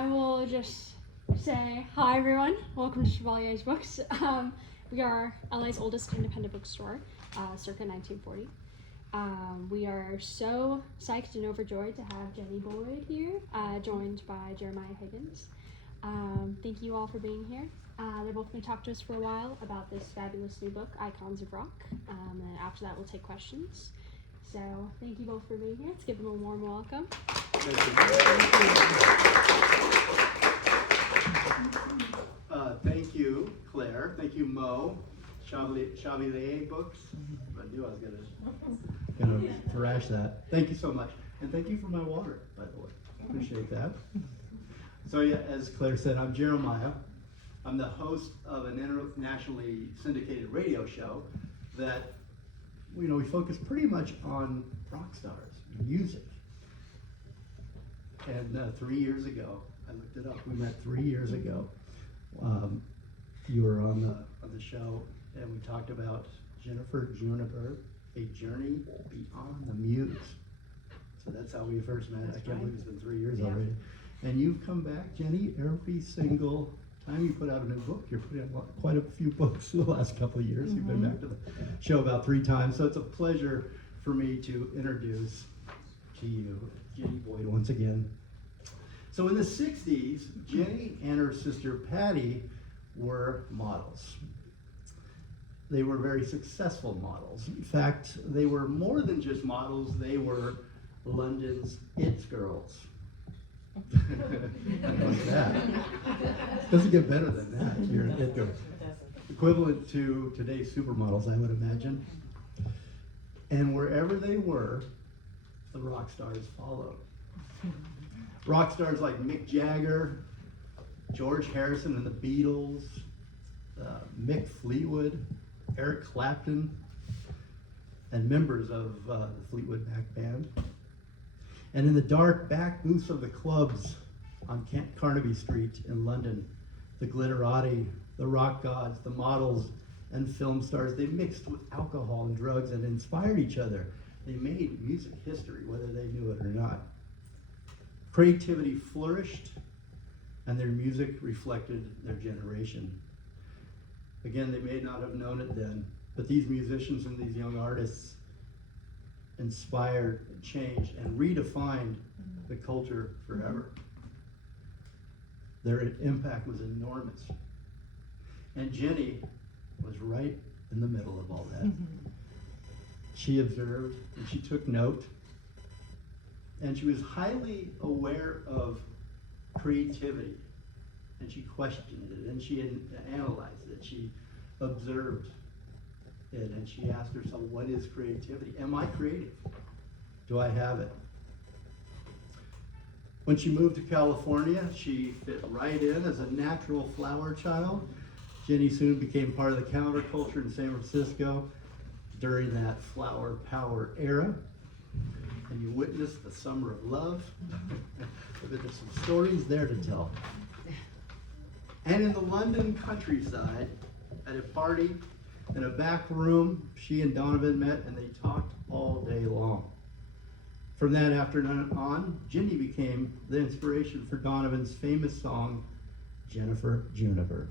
I will just say hi everyone. Welcome to Chevaliers Books. We are LA's oldest independent bookstore, circa 1940. We are so psyched and overjoyed to have Jenny BOYD here, joined by Jeremiah Higgins. Thank you all for being here. They're both going to talk to us for a while about this fabulous new book, Icons of Rock, and after that we'll take questions. So thank you both for being here. Let's give them a warm welcome. Thank you, Claire. Thank you, Mo. Chevalier Books. I knew I was gonna thrash that. Thank you so much, and thank you for my water, by the way. Appreciate that. So yeah, as Claire said, I'm Jeremiah. I'm the host of an internationally syndicated radio show that we focus pretty much on rock stars, music. And 3 years ago, I looked it up. We met 3 years ago. You were on the show, and we talked about Jennifer Juniper, A Journey Beyond the Muse. So that's how we first met. I can't believe it's been 3 years already. And you've come back, Jenny, every single time you put out a new book. You're putting out quite a few books in the last couple of years. You've been back to the show about 3 times. So it's a pleasure for me to introduce to you Jenny BOYD once again. So in the 60s, Jenny and her sister Patty were models. They were very successful models. In fact, they were more than just models, they were London's It Girls. Like that. Doesn't get better than that. You're an It Girl. Equivalent to today's supermodels, I would imagine. And wherever they were, the rock stars followed. Rock stars like Mick Jagger, George Harrison and the Beatles, Mick Fleetwood, Eric Clapton, and members of the Fleetwood Mac Band. And in the dark back booths of the clubs on Carnaby Street in London, the glitterati, the rock gods, the models, and film stars, they mixed with alcohol and drugs and inspired each other. They made music history, whether they knew it or not. Creativity flourished, and their music reflected their generation. Again, they may not have known it then, but these musicians and these young artists inspired, changed, and redefined the culture forever. Their impact was enormous. And Jenny was right in the middle of all that. She observed and she took note, and she was highly aware of creativity, and she questioned it, and she analyzed it, she observed it, and she asked herself, what is creativity? Am I creative? Do I have it? When she moved to California, she fit right in as a natural flower child. Jenny soon became part of the counterculture in San Francisco during that flower power era. And you witnessed the summer of love. There's some stories there to tell. And in the London countryside, at a party in a back room, she and Donovan met, and they talked all day long. From that afternoon on, Jenny became the inspiration for Donovan's famous song, Jennifer Juniper.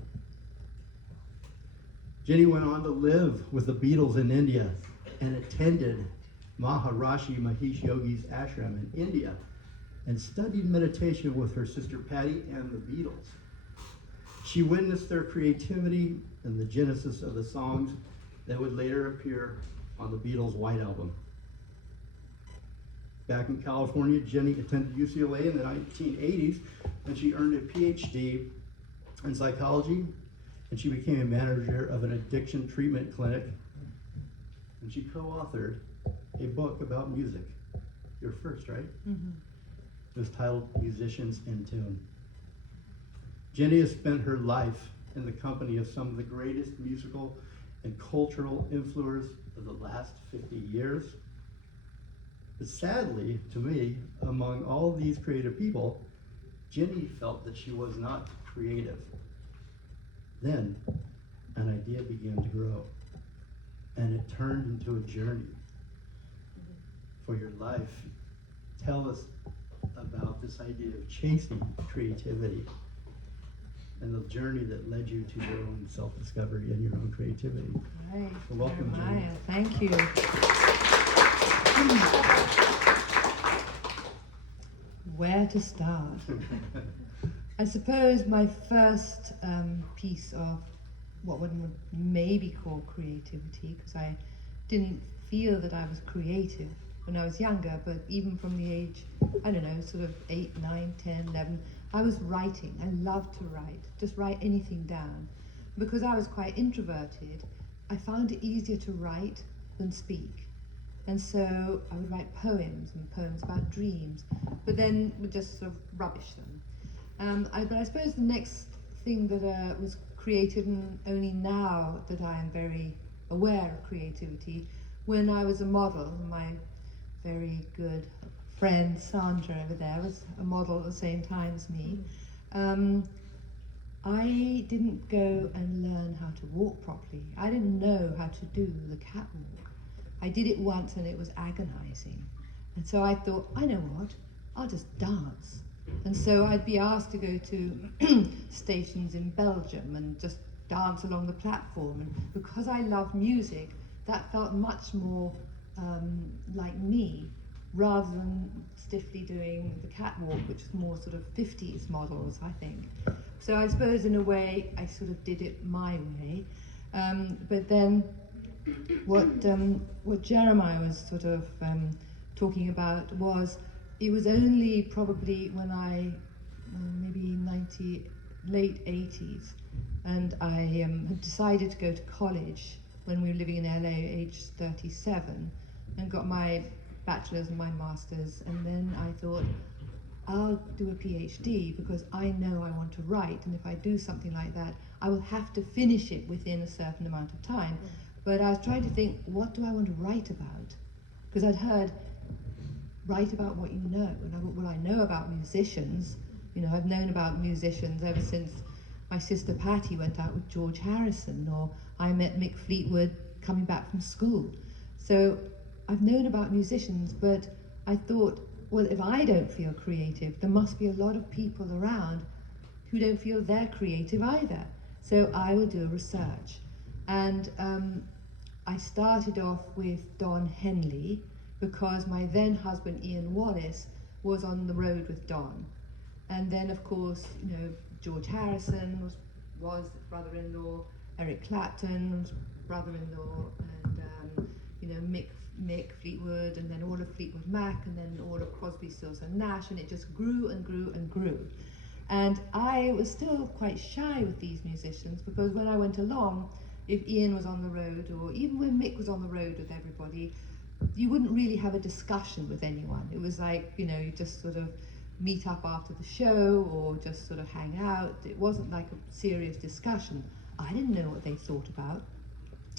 Jenny went on to live with the Beatles in India and attended Maharishi Mahesh Yogi's ashram in India and studied meditation with her sister Patty and the Beatles. She witnessed their creativity and the genesis of the songs that would later appear on the Beatles' White Album. Back in California, Jenny attended UCLA in the 1980s, and she earned a PhD in psychology, and she became a manager of an addiction treatment clinic, and she co-authored a book about music. Your first, right? It was titled Musicians in Tune. Jenny has spent her life in the company of some of the greatest musical and cultural influencers of the last 50 years. But sadly, to me, among all these creative people, Jenny felt that she was not creative. Then, an idea began to grow, and it turned into a journey for your life. Tell us about about this idea of chasing creativity and the journey that led you to your own self-discovery and your own creativity. Right. So welcome, Jeremiah. Jenny. Thank you. Where to start? I suppose my first piece of what one would maybe call creativity, because I didn't feel that I was creative when I was younger, but even from the age, I don't know, sort of 8, 9, 10, 11, I was writing. I loved to write, just write anything down. Because I was quite introverted, I found it easier to write than speak. And so I would write poems and poems about dreams, but then would just sort of rubbish them. But I suppose the next thing that was creative, and only now that I am very aware of creativity, when I was a model, my very good friend Sandra over there was a model at the same time as me. I didn't go and learn how to walk properly. I didn't know how to do the catwalk. I did it once and it was agonizing. And so I thought, I know what, I'll just dance. And so I'd be asked to go to stations in Belgium and just dance along the platform. And because I love music, that felt much more like me, rather than stiffly doing the catwalk, which is more sort of 50s models, I think. So I suppose in a way I sort of did it my way. But then what Jeremiah was sort of talking about was, it was only probably when I, maybe late 80s, and I had decided to go to college when we were living in LA, age 37, and got my bachelor's and my master's, and then I thought, I'll do a PhD because I know I want to write, and if I do something like that, I will have to finish it within a certain amount of time. But I was trying to think, what do I want to write about? Because I'd heard, write about what you know, and what I know about musicians, you know, I've known about musicians ever since my sister Patty went out with George Harrison, or I met Mick Fleetwood coming back from school. So I've known about musicians, but I thought, well, if I don't feel creative, there must be a lot of people around who don't feel they're creative either. So I will do a research. And I started off with Don Henley, because my then husband Ian Wallace was on the road with Don. And then of course, you know, George Harrison was brother-in-law, Eric Clapton was brother-in-law, and you know, Mick Fleetwood, and then all of Fleetwood Mac, and then all of Crosby, Stills and Nash, and it just grew and grew and grew. And I was still quite shy with these musicians, because when I went along, if Ian was on the road, or even when Mick was on the road with everybody, you wouldn't really have a discussion with anyone. It was like, you know, you just sort of meet up after the show, or just sort of hang out. It wasn't like a serious discussion. I didn't know what they thought about.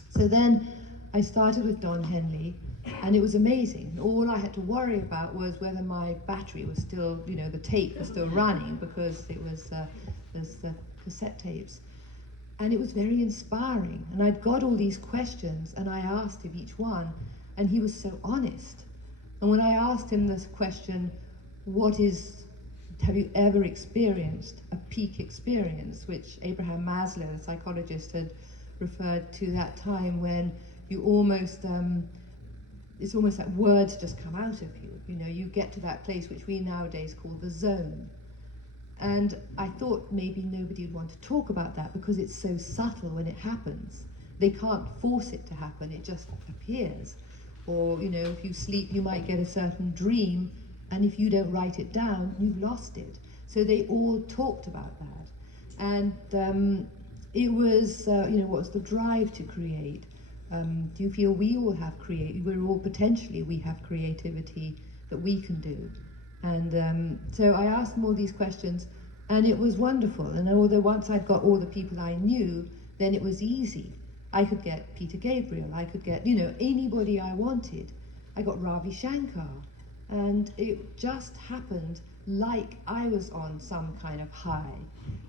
So then I started with Don Henley, and it was amazing. All I had to worry about was whether my battery was still, you know, the tape was still running, because it was the cassette tapes. And it was very inspiring. And I'd got all these questions, and I asked him each one, and he was so honest. And when I asked him this question, have you ever experienced a peak experience, which Abraham Maslow, the psychologist, had referred to that time when you almost, it's almost like words just come out of you. You know, you get to that place which we nowadays call the zone. And I thought maybe nobody would want to talk about that because it's so subtle when it happens. They can't force it to happen, it just appears. Or, you know, if you sleep, you might get a certain dream, and if you don't write it down, you've lost it. So they all talked about that. And it was, you know, what's the drive to create? Do you feel we all have we have creativity that we can do? And so I asked them all these questions, and it was wonderful. And although once I'd got all the people I knew, then it was easy. I could get Peter Gabriel, I could get, you know, anybody I wanted. I got Ravi Shankar, and it just happened like I was on some kind of high.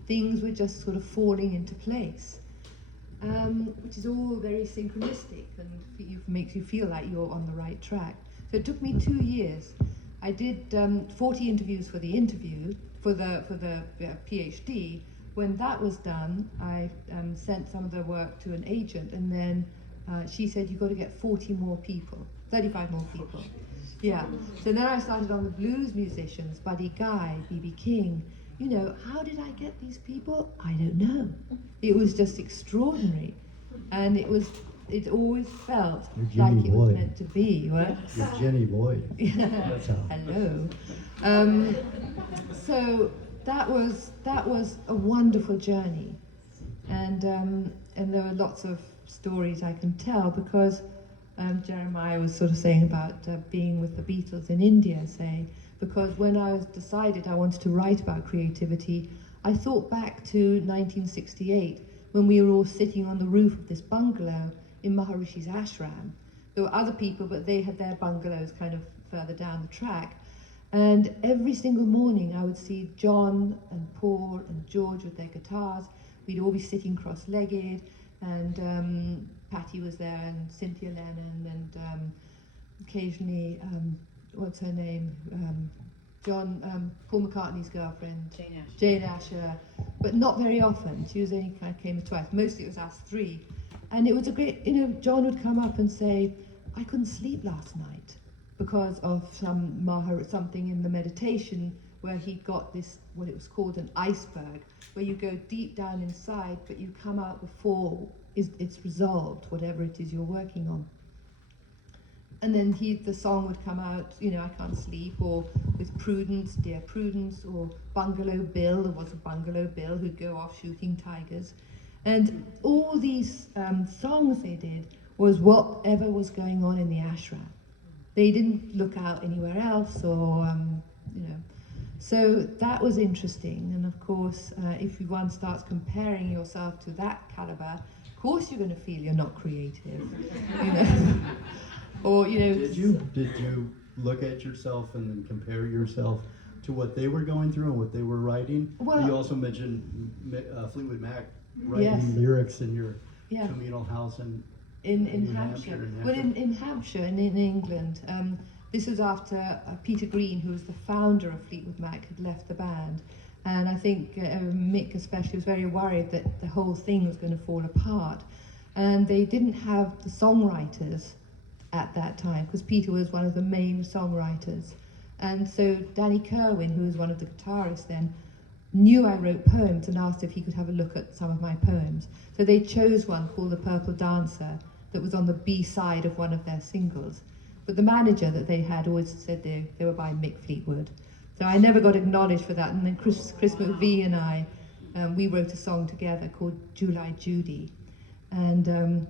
Things were just sort of falling into place, which is all very synchronistic and makes you feel like you're on the right track. So it took me 2 years. I did 40 interviews for the PhD. When that was done, I sent some of the work to an agent, and then she said, you've got to get 40 more people, 35 more people. Yeah. So then I started on the blues musicians, Buddy Guy, B.B. King. You know, how did I get these people? I don't know. It was just extraordinary. And it always felt like it was meant to be. What? You're Jenny Boyd. That's how. Hello. So that was a wonderful journey, and there are lots of stories I can tell, because Jeremiah was sort of saying about being with the Beatles in India, say, because when I decided I wanted to write about creativity, I thought back to 1968 when we were all sitting on the roof of this bungalow in Maharishi's ashram. There were other people, but they had their bungalows kind of further down the track. And every single morning I would see John and Paul and George with their guitars. We'd all be sitting cross-legged, and Patty was there, and Cynthia Lennon, and occasionally, what's her name? Paul McCartney's girlfriend. Jane Asher. But not very often. She was only kind of came twice. Mostly it was us three. And it was a great, John would come up and say, I couldn't sleep last night because of something in the meditation where he got this, what it was called an iceberg, where you go deep down inside, but you come out before it's resolved, whatever it is you're working on. And then the song would come out, I Can't Sleep, or with Prudence, Dear Prudence, or Bungalow Bill. There was a Bungalow Bill who'd go off shooting tigers. And all these songs they did was whatever was going on in the ashram. They didn't look out anywhere else, or, So that was interesting. And of course, if one starts comparing yourself to that caliber, of course you're going to feel you're not creative, Or, Did you look at yourself and then compare yourself to what they were going through and what they were writing? Well, you also mentioned Fleetwood Mac writing lyrics in your Yeah. communal house in Hampshire. Well, in Hampshire and in England. This was after Peter Green, who was the founder of Fleetwood Mac, had left the band. And I think Mick especially was very worried that the whole thing was going to fall apart. And they didn't have the songwriters at that time, because Peter was one of the main songwriters. And so Danny Kerwin, who was one of the guitarists then, knew I wrote poems and asked if he could have a look at some of my poems. So they chose one called The Purple Dancer that was on the B-side of one of their singles. But the manager that they had always said they were by Mick Fleetwood. So I never got acknowledged for that. And then Chris McVie and I, we wrote a song together called July Judy. And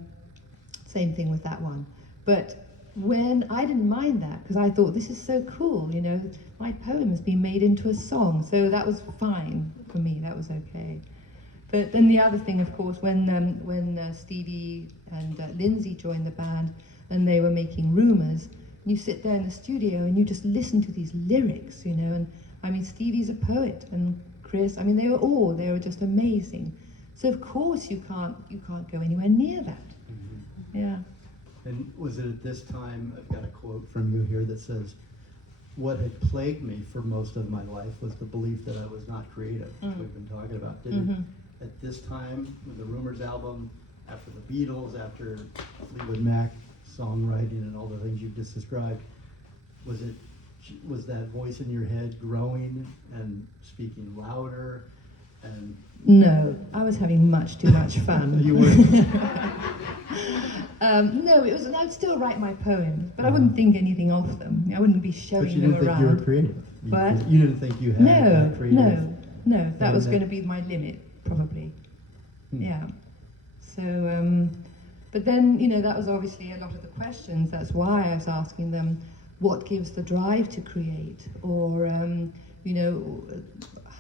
same thing with that one. But when I didn't mind that, because I thought, this is so cool, my poem has been made into a song. So that was fine for me, that was okay. But then the other thing, of course, when Stevie and Lindsay joined the band and they were making Rumours, you sit there in the studio and you just listen to these lyrics, and I mean, Stevie's a poet, and Chris, I mean, they were just amazing. So of course you can't go anywhere near that. Mm-hmm. Yeah. And was it at this time, I've got a quote from you here that says, what had plagued me for most of my life was the belief that I was not creative, which we've been talking about. Did it, at this time, with the Rumours album, after the Beatles, after Fleetwood Mac songwriting and all the things you've just described, was that voice in your head growing and speaking louder? And no, I was having much too much fun. You were. No, it was. I'd still write my poems, but I wouldn't think anything of them. I wouldn't be showing them around. But you didn't think you were creative. What? You didn't think you had that creative. No. That was going to be my limit, probably. Yeah. So, but then that was obviously a lot of the questions. That's why I was asking them, what gives the drive to create, or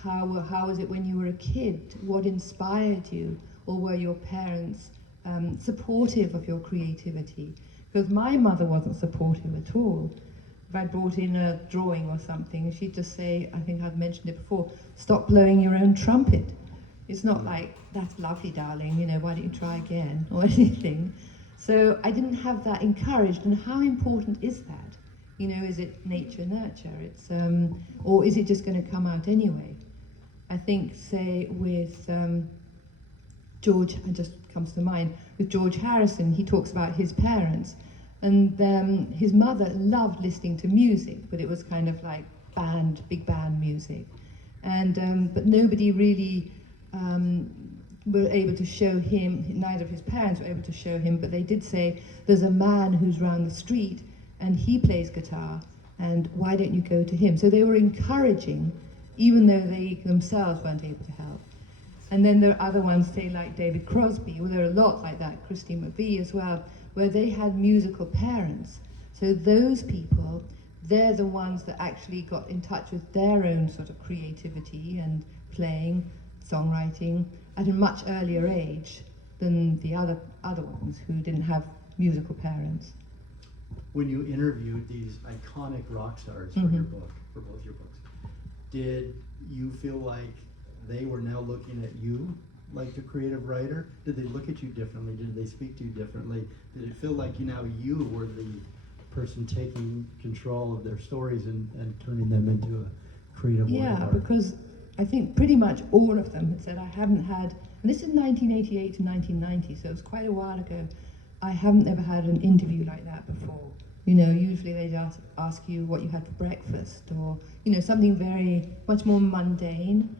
how was it when you were a kid? What inspired you, or were your parents supportive of your creativity? Because my mother wasn't supportive at all. If I brought in a drawing or something, she'd just say, I think I've mentioned it before, stop blowing your own trumpet. It's not like, that's lovely, darling, why don't you try again, or anything. So I didn't have that encouraged, and how important is that? You know, is it nature nurture? It's or is it just going to come out anyway? I think, say with George, it just comes to mind with George Harrison. He talks about his parents, and his mother loved listening to music, but it was kind of like big band music, and but nobody really were able to show him. Neither of his parents were able to show him, but they did say, "There's a man who's round the street, and he plays guitar, and why don't you go to him?" So they were encouraging, even though they themselves weren't able to help. And then there are other ones, say like David Crosby, well, there are a lot like that, Christine McVie as well, where they had musical parents. So those people, they're the ones that actually got in touch with their own sort of creativity and playing, songwriting, at a much earlier age than the other ones who didn't have musical parents. When you interviewed these iconic rock stars for your book, for both your books, did you feel like they were now looking at you like the creative writer? Did they look at you differently? Did they speak to you differently? Did it feel like you were the person taking control of their stories and turning them into a creative work of art? Because I think pretty much all of them had said, I haven't had, and this is 1988 to 1990, so it was quite a while ago, I haven't ever had an interview like that before. You know, usually they'd ask you what you had for breakfast, or, you know, something very, much more mundane.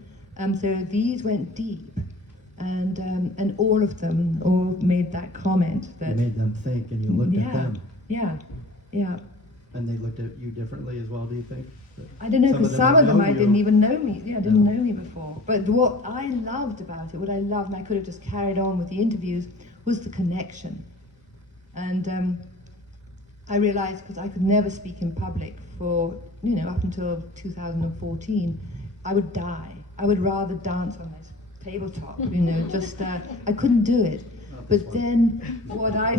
So these went deep, and all of them all made that comment. That you made them think, and you looked at them. Yeah. And they looked at you differently as well, do you think? I don't know, because some of them I didn't even know me. Yeah, didn't know me before. But what I loved about it, what I loved, and I could have just carried on with the interviews, was the connection. And I realized, because I could never speak in public for, you know, up until 2014, I would die. I would rather dance on this tabletop, you know, just, I couldn't do it. But then what I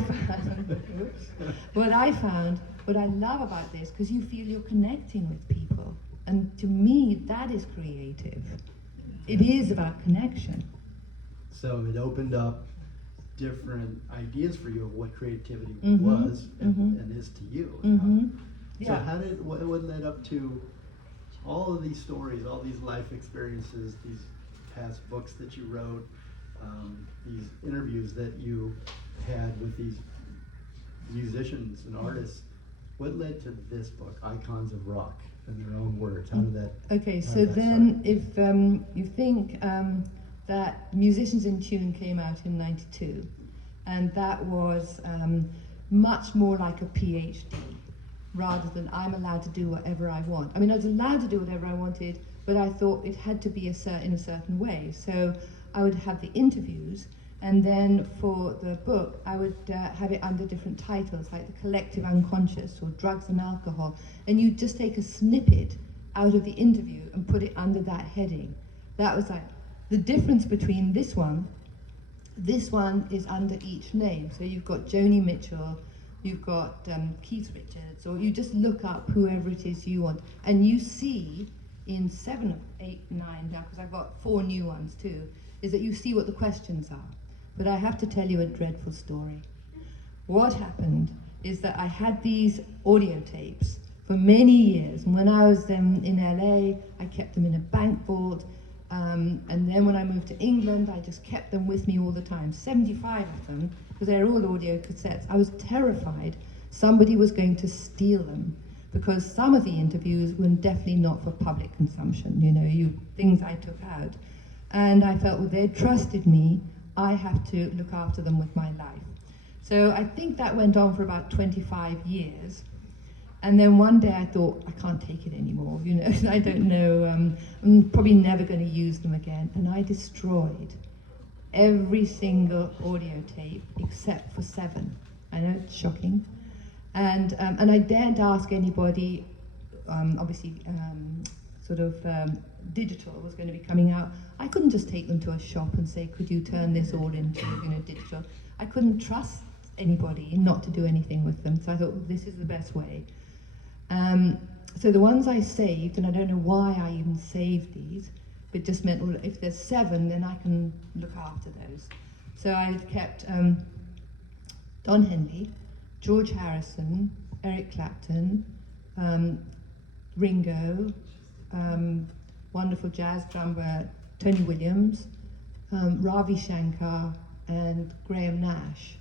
found, what I love about this, because you feel you're connecting with people. And to me, that is creative. It is about connection. So it opened up different ideas for you of what creativity was and is to you. So what led up to all of these stories, all these life experiences, these past books that you wrote, these interviews that you had with these musicians and artists? What led to this book, Icons of Rock, in their own words? How did that? Okay, so then if you think that Musicians in Tune came out in '92, and that was much more like a PhD, rather than I'm allowed to do whatever I want. I mean, I was allowed to do whatever I wanted, but I thought it had to be in a certain way. So I would have the interviews, and then for the book, I would have it under different titles, like The Collective Unconscious or Drugs and Alcohol. And you just take a snippet out of the interview and put it under that heading. That was like the difference between this one is under each name. So you've got Joni Mitchell, you've got Keith Richards, or you just look up whoever it is you want. And you see in 7, 8, 9 now, because I've got 4 new ones too, is that you see what the questions are. But I have to tell you a dreadful story. What happened is that I had these audio tapes for many years, and when I was in LA, I kept them in a bank vault, and then when I moved to England, I just kept them with me all the time, 75 of them, because they're all audio cassettes. I was terrified somebody was going to steal them, because some of the interviews were definitely not for public consumption, you know, things I took out. And I felt, well, they trusted me, I have to look after them with my life. So I think that went on for about 25 years. And then one day I thought, I can't take it anymore, you know, I don't know, I'm probably never going to use them again. And I destroyed every single audio tape except for 7. I know it's shocking. And I daren't ask anybody, obviously digital was going to be coming out. I couldn't just take them to a shop and say, could you turn this all into, you know, digital? I couldn't trust anybody not to do anything with them. So I thought, well, this is the best way. So the ones I saved, and I don't know why I even saved these, but it just meant, well, if there's 7, then I can look after those. So I kept Don Henley, George Harrison, Eric Clapton, Ringo, wonderful jazz drummer Tony Williams, Ravi Shankar, and Graham Nash.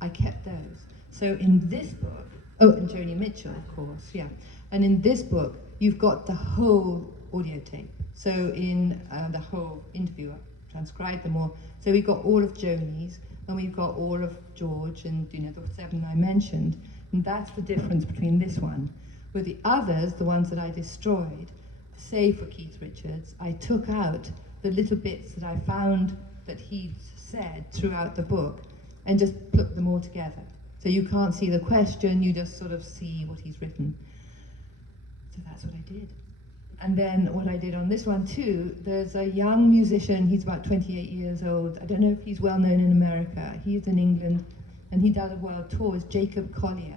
I kept those. So in this book, oh, and Joni Mitchell, of course, yeah. And in this book, you've got the whole audio tape. So in the whole interview, I transcribed them all. So we've got all of Joni's, and we've got all of George, and the 7 I mentioned. And that's the difference between this one. With the others, the ones that I destroyed, save for Keith Richards, I took out the little bits that I found that he'd said throughout the book and just put them all together. So you can't see the question, you just sort of see what he's written. So that's what I did. And then what I did on this one too, there's a young musician, he's about 28 years old. I don't know if he's well known in America. He's in England and he does a world tour, is Jacob Collier.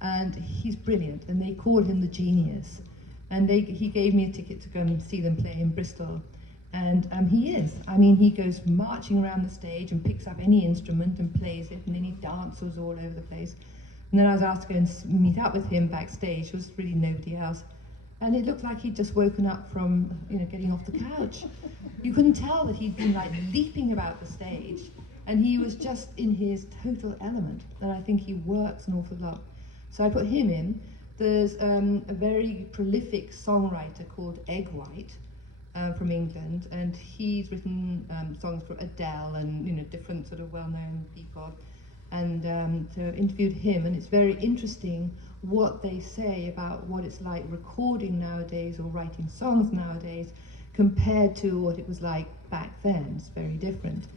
And he's brilliant, and they call him the genius. And he gave me a ticket to go and see them play in Bristol. And he is. I mean, he goes marching around the stage and picks up any instrument and plays it, and then he dances all over the place. And then I was asked to go and meet up with him backstage. There was really nobody else. And it looked like he'd just woken up from, getting off the couch. You couldn't tell that he'd been like leaping about the stage, and he was just in his total element. And I think he works an awful lot. So I put him in. There's a very prolific songwriter called Egg White from England, and he's written songs for Adele and different sort of well-known people. And so I interviewed him, and it's very interesting what they say about what it's like recording nowadays or writing songs nowadays compared to what it was like back then. It's very different.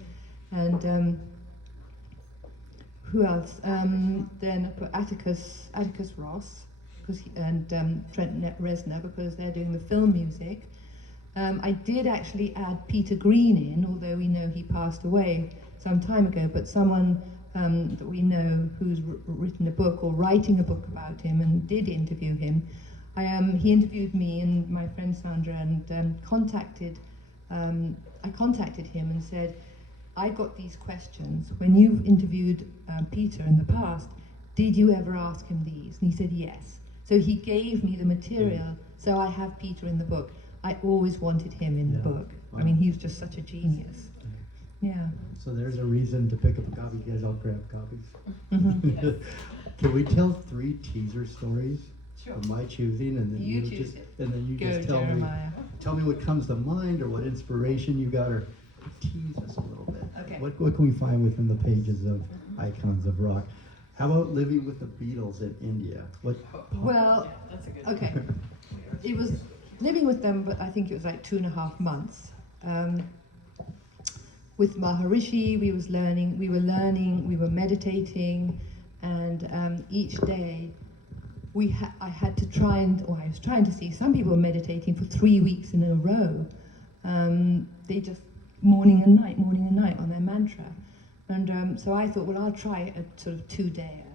And who else? Then I put Atticus Ross and Trent Reznor, because they're doing the film music. I did actually add Peter Green in, although we know he passed away some time ago, but someone that we know who's written a book or writing a book about him and did interview him. He interviewed me and my friend Sandra, and I contacted him and said, I got these questions. When you interviewed Peter in the past, did you ever ask him these? And he said yes. So he gave me the material, so I have Peter in the book. I always wanted him in the book. I mean, he's just such a genius. Yeah. So there's a reason to pick up a copy. You guys all grab copies. Mm-hmm. Can we tell 3 teaser stories Sure. of my choosing, and then You you choose just it. and then you Go, just tell Jeremiah. me what comes to mind or what inspiration you got, or tease us a little bit. Okay. What can we find within the pages of Icons of Rock? How about living with the Beatles in India? Well, okay. It was living with them, but I think it was like 2.5 months. With Maharishi, we were meditating, and each day I had to try I was trying to see, some people were meditating for 3 weeks in a row. They just morning and night on their mantra. And so I thought, well, I'll try a sort of 2-dayer.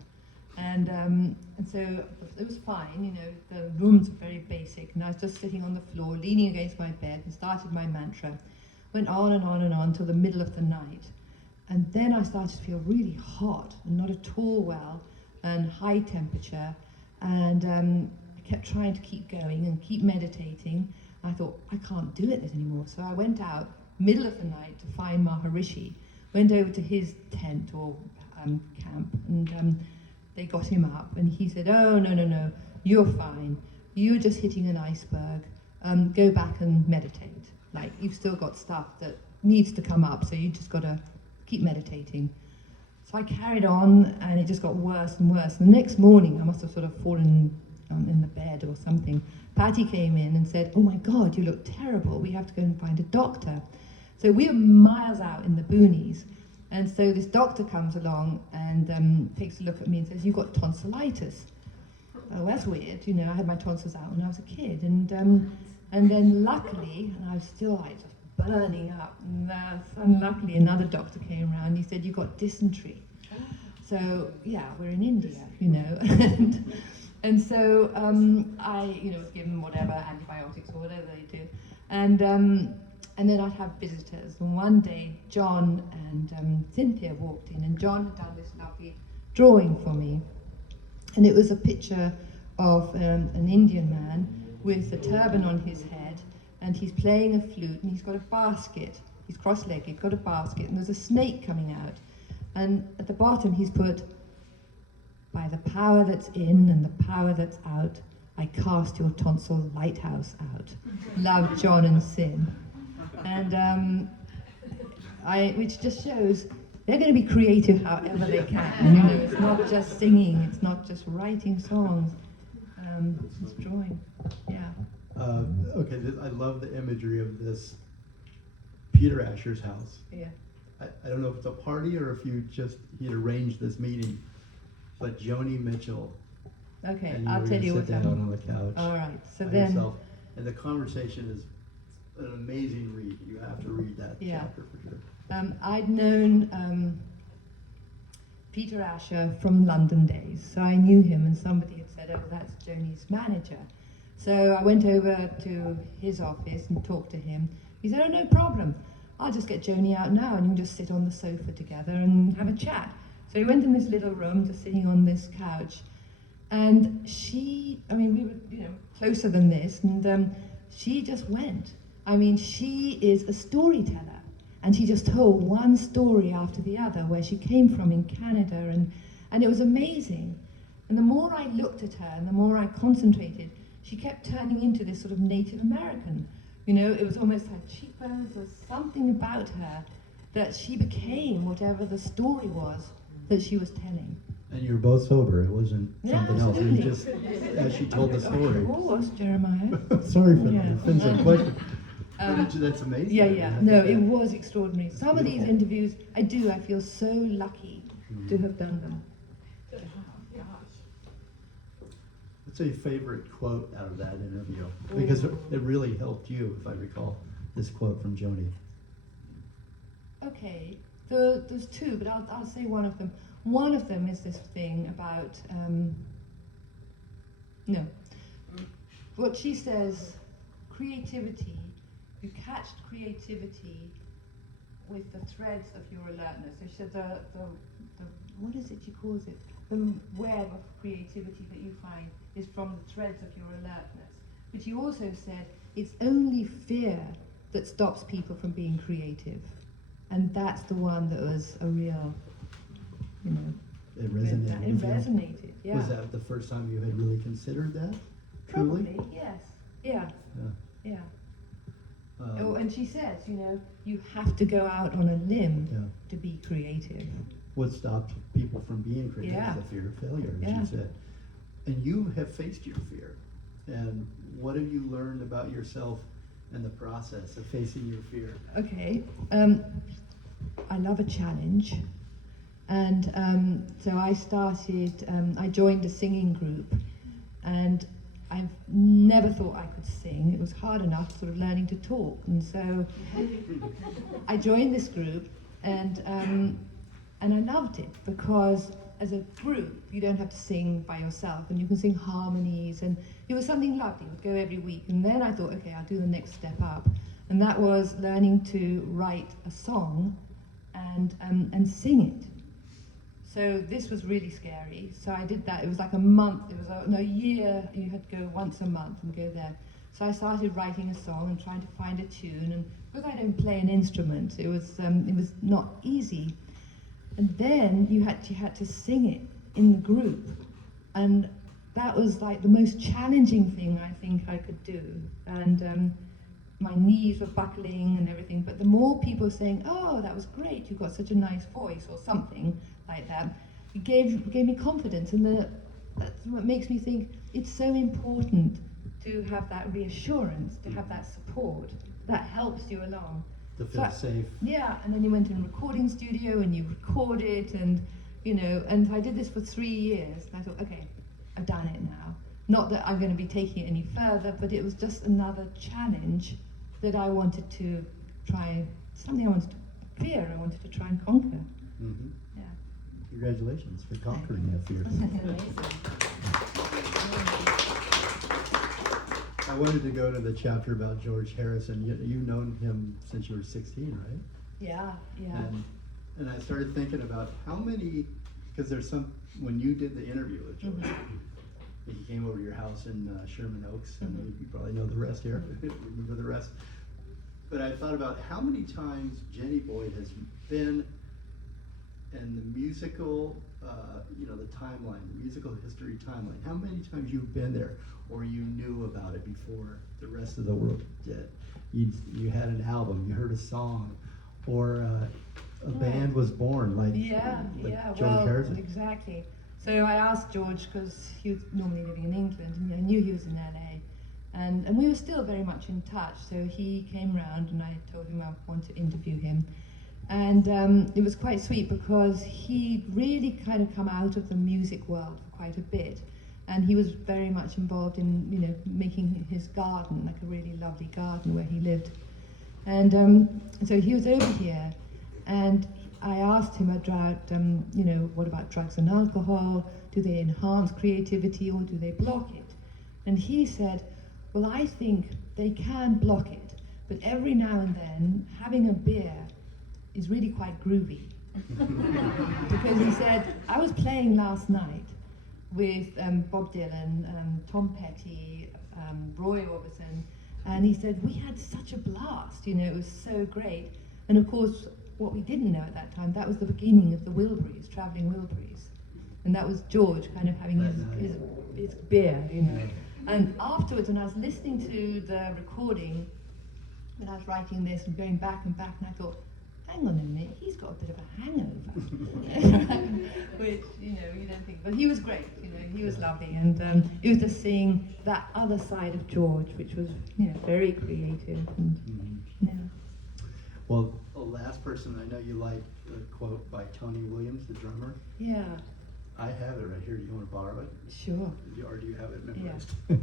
And so it was fine, the rooms were very basic, and I was just sitting on the floor, leaning against my bed, and started my mantra. Went on and on and on till the middle of the night. And then I started to feel really hot and not at all well, and high temperature. And I kept trying to keep going and keep meditating. I thought, I can't do it anymore. So I went out, middle of the night, to find Maharishi. Went over to his tent or camp, and they got him up, and he said, oh, no, you're fine. You're just hitting an iceberg. Go back and meditate. Like, you've still got stuff that needs to come up, so you just got to keep meditating. So I carried on, and it just got worse and worse. The next morning, I must have sort of fallen in the bed or something. Patty came in and said, oh my God, you look terrible. We have to go and find a doctor. So we were miles out in the boonies. And so this doctor comes along and takes a look at me and says, you've got tonsillitis. Oh, that's weird. I had my tonsils out when I was a kid. And then luckily, and I was still like just burning up, and luckily another doctor came around. He said, you've got dysentery. So yeah, we're in India, and so I, was given whatever antibiotics or whatever they do, and then I'd have visitors. And one day, John and Cynthia walked in, and John had done this lovely drawing for me, and it was a picture of an Indian man with a turban on his head, and he's playing a flute, and he's got a basket. He's cross-legged, got a basket, and there's a snake coming out. And at the bottom he's put, "By the power that's in and the power that's out, I cast your tonsil lighthouse out. Love, John, and sin." And which just shows they're going to be creative however they can. You know, it's not just singing, it's not just writing songs, it's drawing. Yeah. Okay, I love the imagery of this Peter Asher's house. Yeah. I don't know if it's a party or if he'd arranged this meeting, but Joni Mitchell. Okay, and I'll tell you what sit down on the couch. All right, so by then. yourself, and the conversation is an amazing read. You have to read that chapter for sure. I'd known Peter Asher from London days, so I knew him, and somebody had said, "Oh, that's Joni's manager." So I went over to his office and talked to him. He said, "Oh, no problem. I'll just get Joni out now, and you can just sit on the sofa together and have a chat." So we went in this little room, just sitting on this couch, and we were, closer than this, and she just went. I mean, she is a storyteller, and she just told one story after the other, where she came from in Canada, and it was amazing. And the more I looked at her, and the more I concentrated, she kept turning into this sort of Native American. You know, it was almost like cheekbones or something about her that she became whatever the story was that she was telling. And you're both sober. It wasn't something else. You absolutely. just, as she told the story. Of course, Jeremiah. Sorry for Yeah. the offensive question. That's amazing. Yeah. No, it was extraordinary. Some of these beautiful. interviews, I feel so lucky to have done them. What's your favorite quote out of that interview? Because it really helped you, if I recall, this quote from Joni. Okay, there's two, but I'll say one of them. One of them is this thing about, what she says, creativity, you catch creativity with the threads of your alertness. So she said the what is it she calls it? The web of creativity that you find is from the threads of your alertness. But you also said it's only fear that stops people from being creative. And that's the one that was a real, It resonated. it with you? resonated, yeah. Was that the first time you had really considered that? Truly? Probably, yes. Yeah. Yeah. Oh, and she says, you have to go out on a limb Yeah. to be creative. What stopped people from being creative Yeah. is the fear of failure, as Yeah. you said. And you have faced your fear. And what have you learned about yourself and the process of facing your fear? Okay, I love a challenge. And so I started, I joined a singing group, and I've never thought I could sing. It was hard enough sort of learning to talk. And so I joined this group, and I loved it because as a group, you don't have to sing by yourself, and you can sing harmonies, and it was something lovely. We'd go every week, and then I thought, okay, I'll do the next step up, and that was learning to write a song and sing it. So this was really scary. So I did that. It was like a month. It was a year. You had to go once a month and go there. So I started writing a song and trying to find a tune. And because I don't play an instrument, it was not easy. And then you had to sing it in the group, and that was like the most challenging thing I think I could do. And my knees were buckling and everything. But the more people were saying, "Oh, that was great! You got such a nice voice," or something like that, it gave me confidence. And that's what makes me think it's so important to have that reassurance, to have that support that helps you along. To feel safe. Yeah, and then you went in a recording studio and you record it, and and I did this for 3 years. And I thought, okay, I've done it now. Not that I'm going to be taking it any further, but it was just another challenge that I wanted to try, something I wanted to fear, I wanted to try and conquer. Mm-hmm. Yeah. Congratulations for conquering that fear. I wanted to go to the chapter about George Harrison. You've known him since you were 16, right? Yeah. And I started thinking about how many, because there's some, when you did the interview with George, He came over to your house in Sherman Oaks, and you probably know the rest here. Remember the rest. But I thought about how many times Jenny Boyd has been in the musical, the timeline, the musical history timeline. How many times you've been there, or you knew about it before the rest of the world did? You had an album, you heard a song, or a band was born, like George Harrison. Exactly. So I asked George, because he was normally living in England, and I knew he was in LA, and we were still very much in touch. So he came round, and I told him I wanted to interview him, and it was quite sweet because he really kind of come out of the music world for quite a bit, and he was very much involved in making his garden, like a really lovely garden where he lived, and so he was over here, and I asked him about, what about drugs and alcohol? Do they enhance creativity or do they block it? And he said, well, I think they can block it, but every now and then having a beer is really quite groovy. Because he said, I was playing last night with Bob Dylan, Tom Petty, Roy Orbison, and he said, we had such a blast, it was so great. And of course, what we didn't know at that time, that was the beginning of the Wilburys, travelling Wilburys. And that was George kind of having his beer, And afterwards, when I was listening to the recording, when I was writing this and going back and back, and I thought, hang on a minute, he's got a bit of a hangover. Which, you don't think, but he was great, he was lovely. And it was just seeing that other side of George, which was, very creative. And, Well, the last person, I know you like the quote by Tony Williams, the drummer. Yeah. I have it right here. Do you want to borrow it? Sure. Or do you have it memorized? Yeah.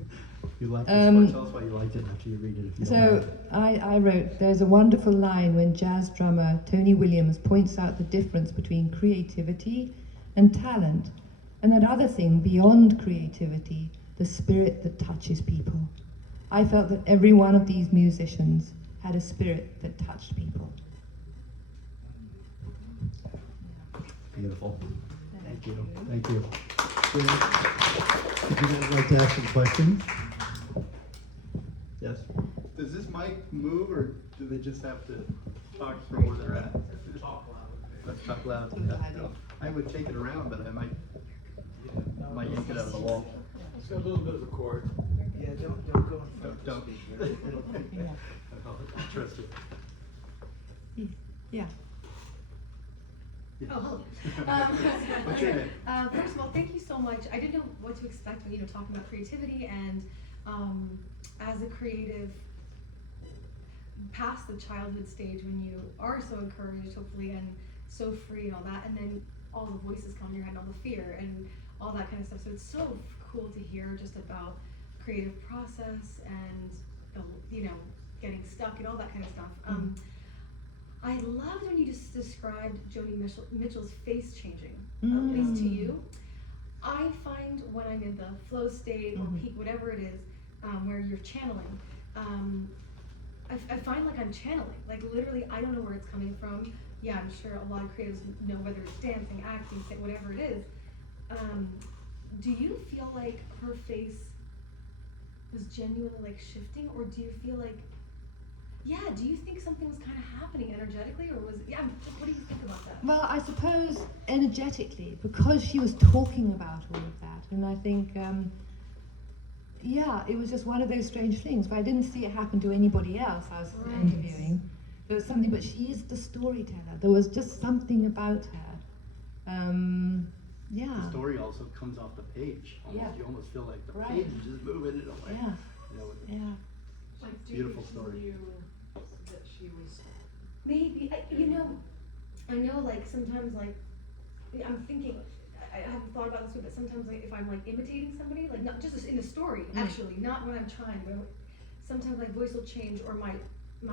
You like this one? Tell us why you liked it after you read it. If you don't So I wrote, there's a wonderful line when jazz drummer Tony Williams points out the difference between creativity and talent, and that other thing beyond creativity, the spirit that touches people. I felt that every one of these musicians had a spirit that touched people. Beautiful. Thank you. Thank you. Would you guys like to ask some questions? Yes? Does this mic move, or do they just have to talk from where they're at? Talk loud. Let's talk loud. Yeah. I would take it around, but I might yank it out of the wall. It's got a little bit of a cord. Yeah, don't go in front. Don't. Trust it. Yeah. Oh, What's your name? First of all, thank you so much. I didn't know what to expect when talking about creativity, and as a creative, past the childhood stage when you are so encouraged, hopefully, and so free and all that, and then all the voices come in your head, and all the fear and all that kind of stuff. So it's so cool to hear just about creative process and getting stuck and all that kind of stuff. I loved when you just described Joni Mitchell's face changing, at least to you. I find when I'm in the flow state or peak, whatever it is, where you're channeling, I find like I'm channeling. Like literally, I don't know where it's coming from. Yeah, I'm sure a lot of creatives know whether it's dancing, acting, whatever it is. Do you feel like her face was genuinely like shifting, or do you feel like, do you think something was kind of happening energetically, or was what do you think about that? Well, I suppose energetically, because she was talking about all of that, and I think, it was just one of those strange things. But I didn't see it happen to anybody else I was interviewing. There was something, but she is the storyteller. There was just something about her. The story also comes off the page. You almost feel like the page is just moving it away. Like, beautiful story. Knew that she was. Maybe I know like sometimes like I'm thinking I haven't thought about this, but sometimes like if I'm like imitating somebody, like not just in a story, actually, not when I'm trying, but sometimes my voice will change or my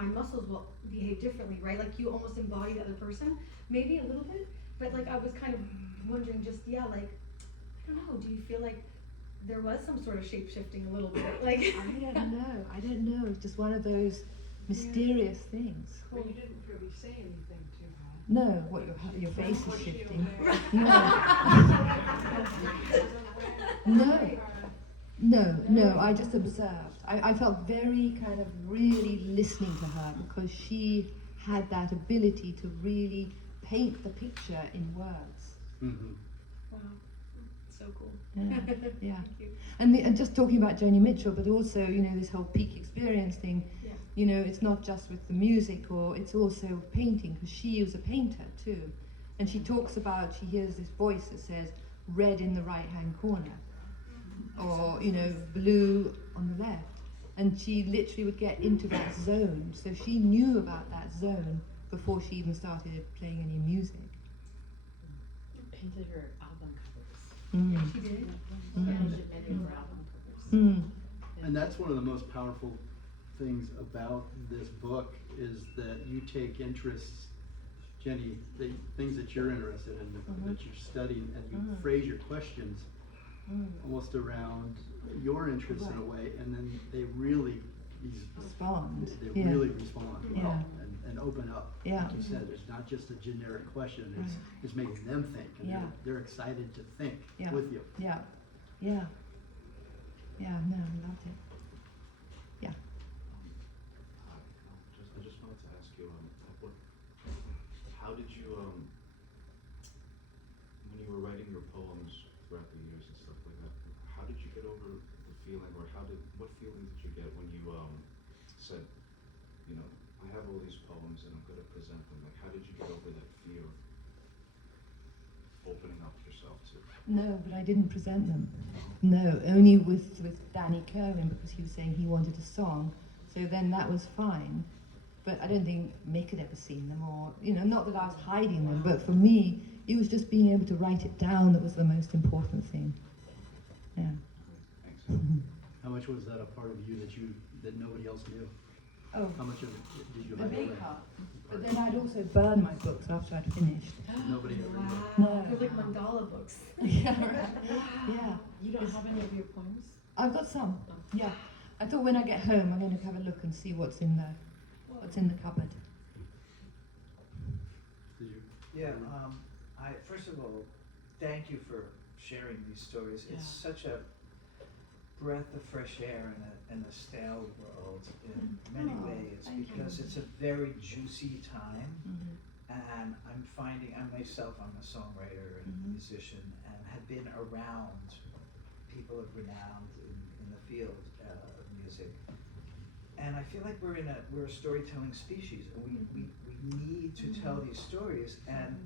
muscles will behave differently, right? Like you almost embody the other person, maybe a little bit, but like I was kind of wondering, just like I don't know, do you feel like there was some sort of shape shifting a little bit? Like I don't know. It's just one of those mysterious things. Well, you didn't really say anything to her. No, what your face is Was she shifting. aware? No. No. No, I just observed. I felt very kind of really listening to her because she had that ability to really paint the picture in words. Mm-hmm. Wow, so cool. Yeah, yeah. Thank you. And just talking about Joni Mitchell, but also, you know, this whole peak experience thing, Yeah. you know, it's not just with the music, or it's also painting, because she was a painter too. And she talks about, she hears this voice that says, red in the right-hand corner, or, you know, blue on the left. And she literally would get into that zone. So she knew about that zone before she even started playing any music. Painted her album covers. Mm. She did? Painted many of her album covers. Mm. And that's one of the most powerful things about this book is that you take interests, Jenny, the things that you're interested in, that you're studying, and you phrase your questions almost around your interests in a way, and then they really Respond. they Yeah. really respond well Yeah. and open up. Yeah. Like you said, it's not just a generic question, it's making them think, and Yeah. they're excited to think Yeah. with you. Yeah, yeah, yeah. No, I loved it. Yeah. I just wanted to ask you, how did you, when you were writing your poems throughout the years and stuff like that, how did you get over the feeling, or what feeling did you get when you said, you know, I have all these poems and I'm going to present them? Like, how did you get over that fear of opening up yourself to? No, but I didn't present them. No, only with Danny Kerwin, because he was saying he wanted a song. So then that was fine. But I don't think Mick had ever seen them, or, you know, not that I was hiding them, but for me, it was just being able to write it down that was the most important thing. Yeah. Thanks. How much was that a part of you that nobody else knew? Oh, How much of it did you a have? big part. But then I'd also burn my books after I'd finished. Nobody ever knew. Wow. No. They're like mandala books. Yeah, right. Yeah. You don't have any of your poems? I've got some. Yeah. I thought when I get home, I'm going to have a look and see what's in the cupboard. Did you? Yeah, I first of all, thank you for sharing these stories. It's such a breath of fresh air in a stale world in many ways, thank because you. it's a very juicy time, Mm-hmm. and I'm finding, I'm a songwriter and musician, and have been around people of renown in the field of music. And I feel like we're a storytelling species, and we need to tell these stories. And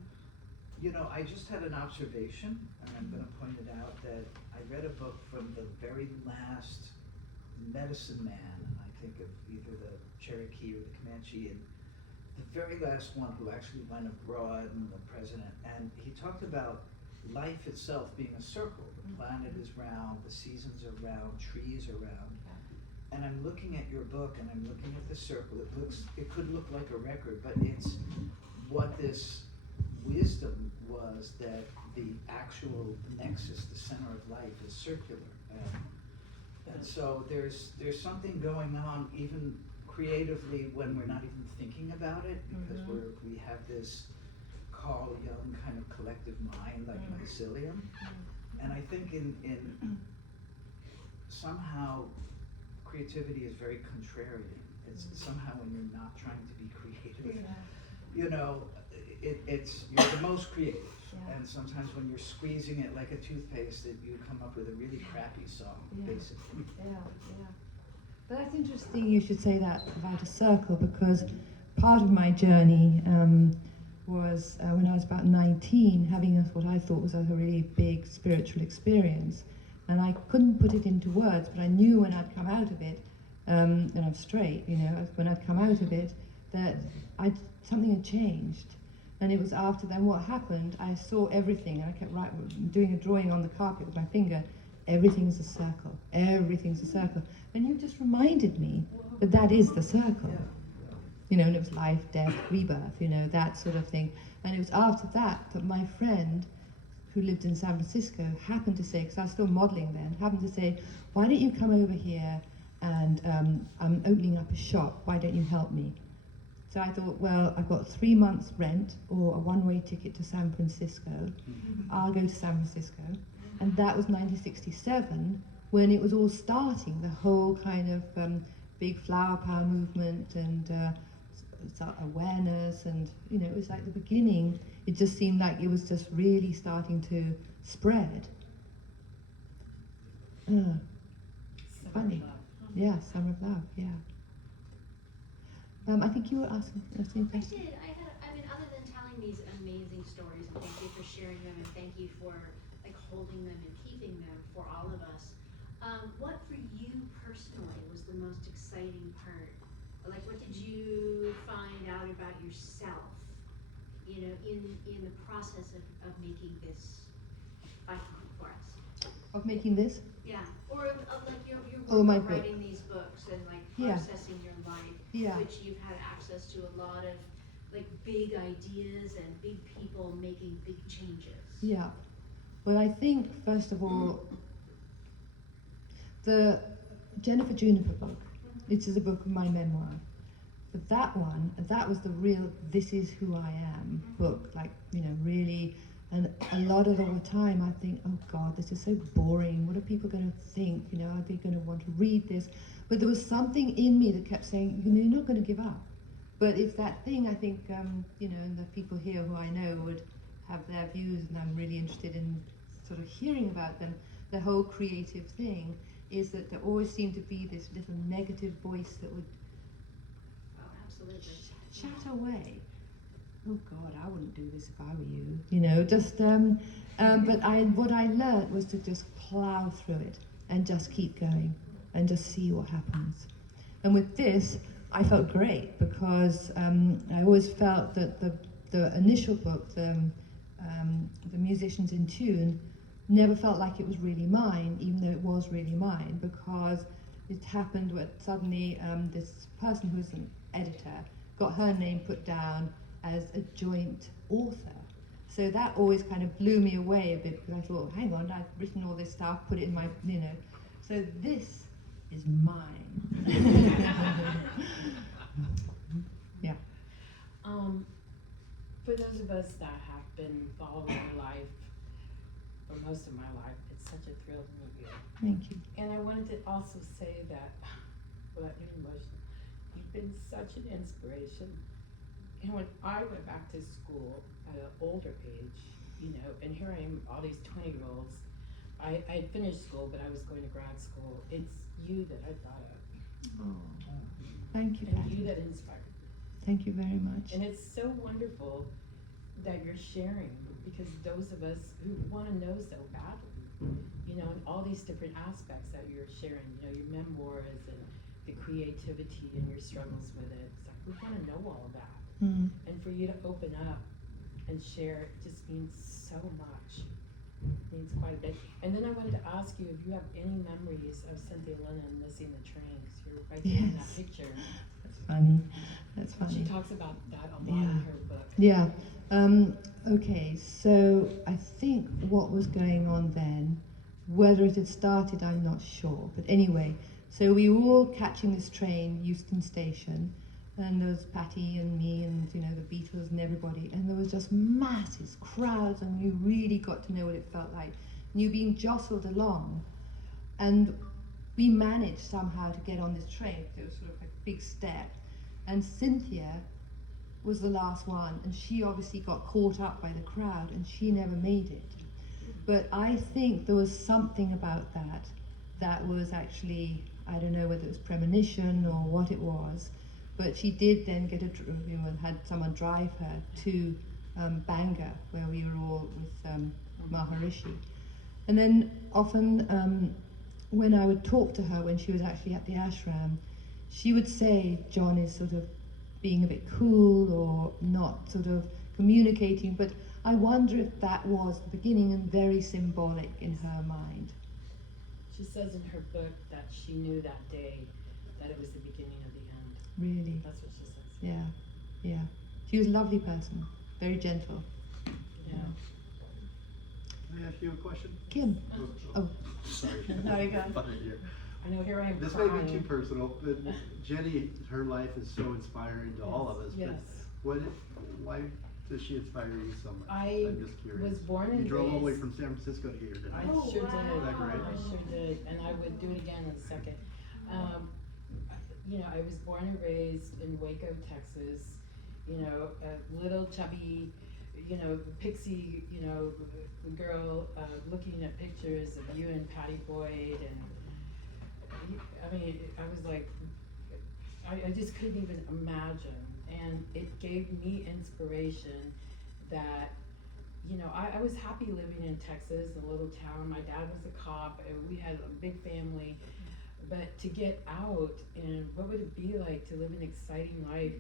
you know, I just had an observation, and I'm going to point it out, that I read a book from the very last medicine man, I think of either the Cherokee or the Comanche, and the very last one who actually went abroad, and the president, and he talked about life itself being a circle. The planet is round, the seasons are round, trees are round. And I'm looking at your book, and I'm looking at the circle. It could look like a record, but it's what this wisdom was, that the actual nexus, the center of life, is circular. And so there's something going on even creatively when we're not even thinking about it, because we have this Carl Jung kind of collective mind, like mycelium. And I think in somehow creativity is very contrarian. It's somehow when you're not trying to be creative, you know, you're the most creative. And sometimes when you're squeezing it like a toothpaste, you come up with a really crappy song, basically. Yeah. But that's interesting you should say that about a circle, because part of my journey was when I was about 19, having what I thought was a really big spiritual experience. And I couldn't put it into words, but I knew when I'd come out of it, and I'm straight, you know, when I'd come out of it, that something had changed. And it was after then what happened, I saw everything, and I kept doing a drawing on the carpet with my finger. Everything's a circle, everything's a circle. And you just reminded me that is the circle. You know, and it was life, death, rebirth, you know, that sort of thing. And it was after that my friend, who lived in San Francisco, happened to say, because I was still modeling then, happened to say, why don't you come over here, and I'm opening up a shop, why don't you help me? So I thought, well, I've got 3 months rent or a one-way ticket to San Francisco. I'll go to San Francisco. And that was 1967, when it was all starting, the whole kind of big flower power movement and awareness, and it was like the beginning. It just seemed like it was just really starting to spread. Funny. Yeah, Summer of Love, yeah. I think you were asking a I question. did. I mean, other than telling these amazing stories, and thank you for sharing them, and thank you for holding them and keeping them for all of us. What for you personally was the most exciting part? What did you find out about yourself, in the process of making this icon for us? Of making this? Yeah, or of your Oh, work my of book. writing these books and Yeah. processing your life, Yeah. which you've had access to a lot of big ideas and big people making big changes. Yeah. Well, I think, first of all, the Jennifer Juniper book, which is a book of my memoir, but that was the real "This Is Who I Am" book, really. And a lot of the time I think, oh God, this is so boring. What are people going to think? Are they going to want to read this? But there was something in me that kept saying, you're not going to give up. But it's that thing, I think, and the people here who I know would have their views, and I'm really interested in sort of hearing about them. The whole creative thing is that there always seemed to be this little negative voice that would Oh, absolutely. chat away. Oh God, I wouldn't do this if I were you. But what I learned was to just plow through it and just keep going and just see what happens. And with this, I felt great because I always felt that the initial book, the Musicians in Tune, never felt like it was really mine, even though it was really mine, because it happened where suddenly this person who's an editor got her name put down as a joint author. So that always kind of blew me away a bit, because I thought, hang on, I've written all this stuff, put it in my, So this is mine. Yeah. For those of us that have been following your life for most of my life, it's such a thrill to meet you. Thank you. And I wanted to also say that, without getting emotional, you've been such an inspiration. And when I went back to school at an older age, and here I am, all these 20-year-olds, I had finished school, but I was going to grad school. It's you that I thought of. Oh, thank you, And Patty. you that inspired me. Thank you very much. And it's so wonderful that you're sharing, because those of us who want to know so badly, and all these different aspects that you're sharing, your memoirs and the creativity and your struggles with it. It's like, we want to know all of that. And for you to open up and share, it just means so much. It means quite a bit. And then I wanted to ask you if you have any memories of Cynthia Lennon missing the train, because you're right there in that Yes. picture. That's funny. That's And she funny. talks about that a lot Yeah. in her book. Yeah. Okay, so I think what was going on then, whether it had started, I'm not sure. But anyway, so we were all catching this train, Euston Station, and there was Patty and me and, the Beatles and everybody, and there was just masses, crowds, and you really got to know what it felt like. And you being jostled along, and we managed somehow to get on this train. It was sort of like a big step, and Cynthia was the last one, and she obviously got caught up by the crowd, and she never made it. But I think there was something about that was actually, I don't know whether it was premonition or what it was, but she did then get and had someone drive her to Bangor, where we were all with Maharishi. And then often when I would talk to her when she was actually at the ashram, she would say John is sort of being a bit cool or not sort of communicating, but I wonder if that was the beginning and very symbolic in her mind. She says in her book that she knew that day that it was the beginning of the end. Really? That's what she says. Yeah, yeah. She was a lovely person, very gentle. Yeah. Can I ask you a question? Kim. Oh, Sorry. Sorry, go on. Butter here. I know, here I am This may crying. be too personal, but Jenny, her life is so inspiring to all of us. Yes. But why does she inspire you so much? I I'm just curious. was born and You drove all the way raised- from San Francisco to here, didn't I you? sure wow. did. Isn't that great? I sure did, and I would do it again in a second. You know, I was born and raised in Waco, Texas. You know, a little chubby, you know, pixie, you know, girl looking at pictures of you and Patty Boyd, and I mean, I was like, I just couldn't even imagine, and it gave me inspiration that, you know, I was happy living in Texas, a little town. My dad was a cop, and we had a big family, but to get out, and what would it be like to live an exciting life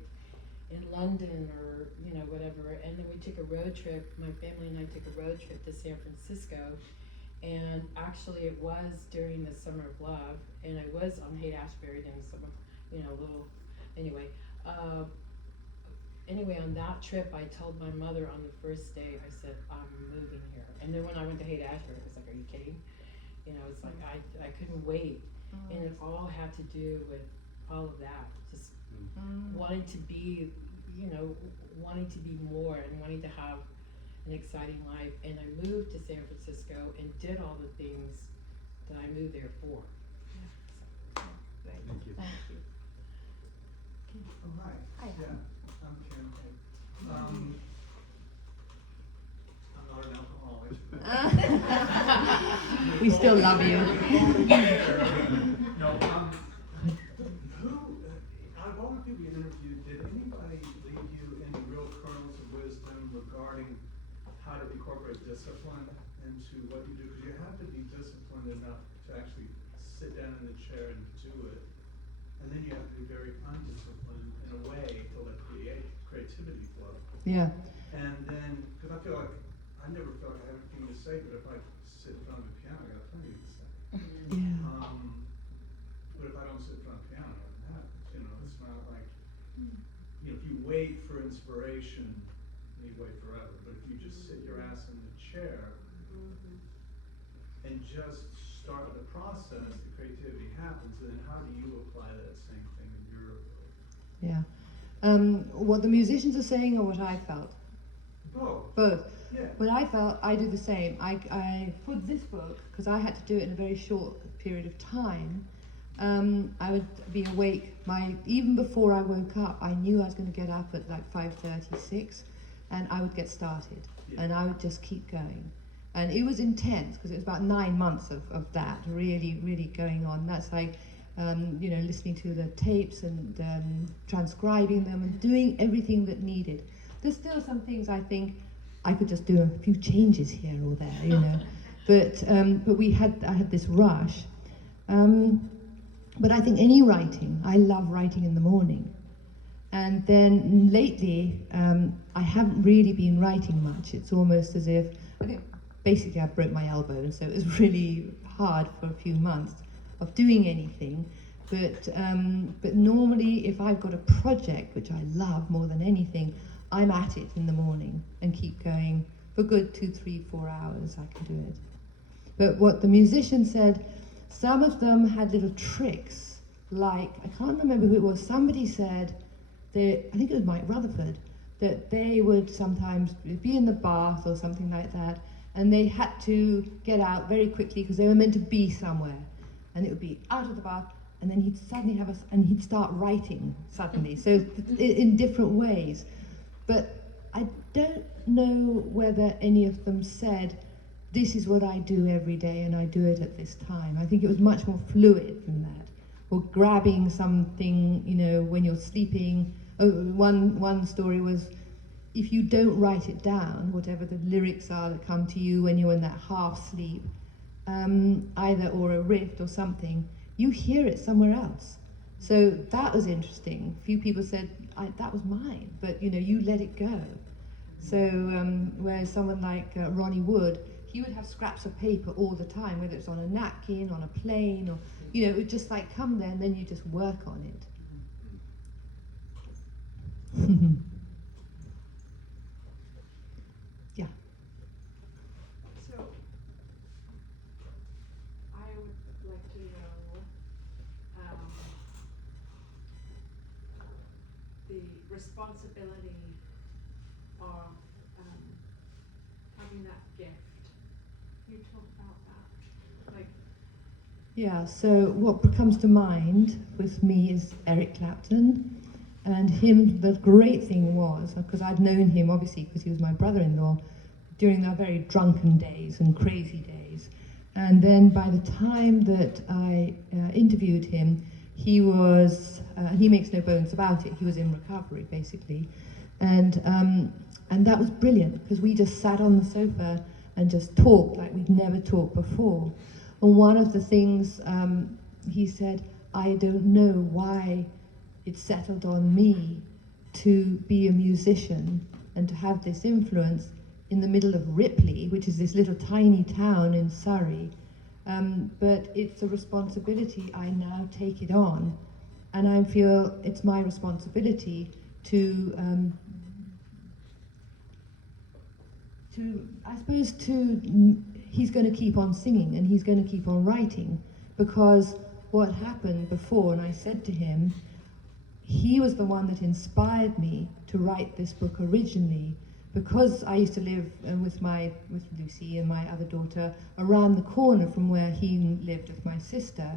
in London or, you know, whatever. And then we took a road trip, my family and I took a road trip to San Francisco, and actually it was during the Summer of Love, and I was on Haight-Ashbury doing some, you know, little, anyway. Anyway, on that trip, I told my mother on the first day, I said, I'm moving here. And then when I went to Haight-Ashbury, I was like, are you kidding? You know, it's like, I couldn't wait. And it all had to do with all of that, just wanting to be, you know, wanting to be more and wanting to have an exciting life. And I moved to San Francisco and did all the things that I moved there for. So, Thank you. Thank you. Oh, hi. Hi. Yeah, I'm Ken. I'm not an alcoholic. We still love you. No, who, out of all the people you interviewed, did anybody leave you any real kernels of wisdom regarding how to incorporate discipline into what you do? Because you have to be disciplined enough to actually sit down in the chair and do it. And then you have to be very undisciplined in a way to let creativity flow. Yeah. And then, because I feel like, I never feel like I have anything to say, but if I sit in front of the piano, I got plenty to say. Yeah. But if I don't sit in front of the piano, nothing happens, you know, it's not like, you know, if you wait for inspiration, then you wait forever. But if you just sit your ass in the chair and just start the process, the creativity happens, and then how do you apply that same thing in your ability? Yeah. What the musicians are saying or what I felt? Both. Both. Yeah. What I felt, I do the same. I put this book, because I had to do it in a very short period of time. I would be awake, even before I woke up, I knew I was going to get up at like 5:36, and I would get started, and I would just keep going. And it was intense, because it was about 9 months of that, really, really going on. That's like, you know, listening to the tapes and transcribing them and doing everything that needed. There's still some things I think I could just do a few changes here or there, you know. But I had this rush. But I think any writing, I love writing in the morning. And then lately, I haven't really been writing much. It's almost as if, I think basically I broke my elbow, and so it was really hard for a few months of doing anything. But normally, if I've got a project, which I love more than anything, I'm at it in the morning and keep going for good 2, 3, 4 hours. I can do it. But what the musician said, some of them had little tricks, like, I can't remember who it was, somebody said, I think it was Mike Rutherford, that they would sometimes be in the bath or something like that, and they had to get out very quickly because they were meant to be somewhere. And it would be out of the bath, and then he'd suddenly and he'd start writing suddenly, so in different ways. But I don't know whether any of them said, this is what I do every day and I do it at this time. I think it was much more fluid than that. Or grabbing something, you know, when you're sleeping. One story was, if you don't write it down, whatever the lyrics are that come to you when you're in that half sleep, either or a riff or something, you hear it somewhere else. So that was interesting. A few people said, that was mine, but you know, you let it go. So whereas someone like Ronnie Wood, he would have scraps of paper all the time, whether it's on a napkin, on a plane, or, you know, it would just like come there and then you just work on it. Yeah. So, I would like to know the responsibility of Yeah, so what comes to mind with me is Eric Clapton. And him, the great thing was, because I'd known him obviously because he was my brother-in-law during our very drunken days and crazy days. And then by the time that I interviewed him, he makes no bones about it, he was in recovery basically. And that was brilliant because we just sat on the sofa and just talked like we'd never talked before. And one of the things he said, I don't know why it settled on me to be a musician and to have this influence in the middle of Ripley, which is this little tiny town in Surrey. But it's a responsibility, I now take it on. And I feel it's my responsibility to he's going to keep on singing and he's going to keep on writing, because what happened before, and I said to him, he was the one that inspired me to write this book originally, because I used to live with Lucy and my other daughter around the corner from where he lived with my sister.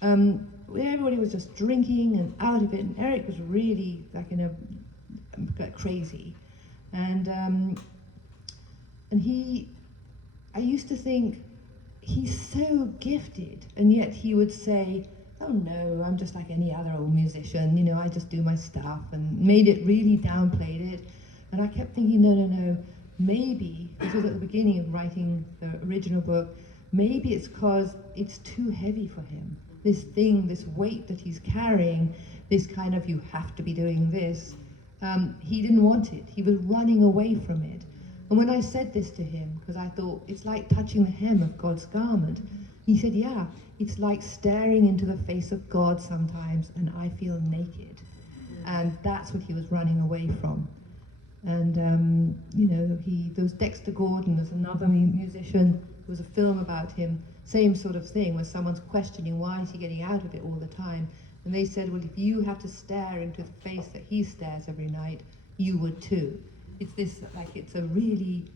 Everybody was just drinking and out of it, and Eric was really crazy, and I used to think, he's so gifted, and yet he would say, oh no, I'm just like any other old musician, I just do my stuff, and made it really downplayed it. And I kept thinking, no, maybe, this was at the beginning of writing the original book, maybe it's because it's too heavy for him. This thing, this weight that he's carrying, this kind of, you have to be doing this, he didn't want it. He was running away from it. And when I said this to him, because I thought, it's like touching the hem of God's garment, he said, yeah, it's like staring into the face of God sometimes, and I feel naked. And that's what he was running away from. And, there was Dexter Gordon, there's another musician, there was a film about him, same sort of thing, where someone's questioning why is he getting out of it all the time. And they said, well, if you have to stare into the face that he stares every night, you would too. It's this, it's a really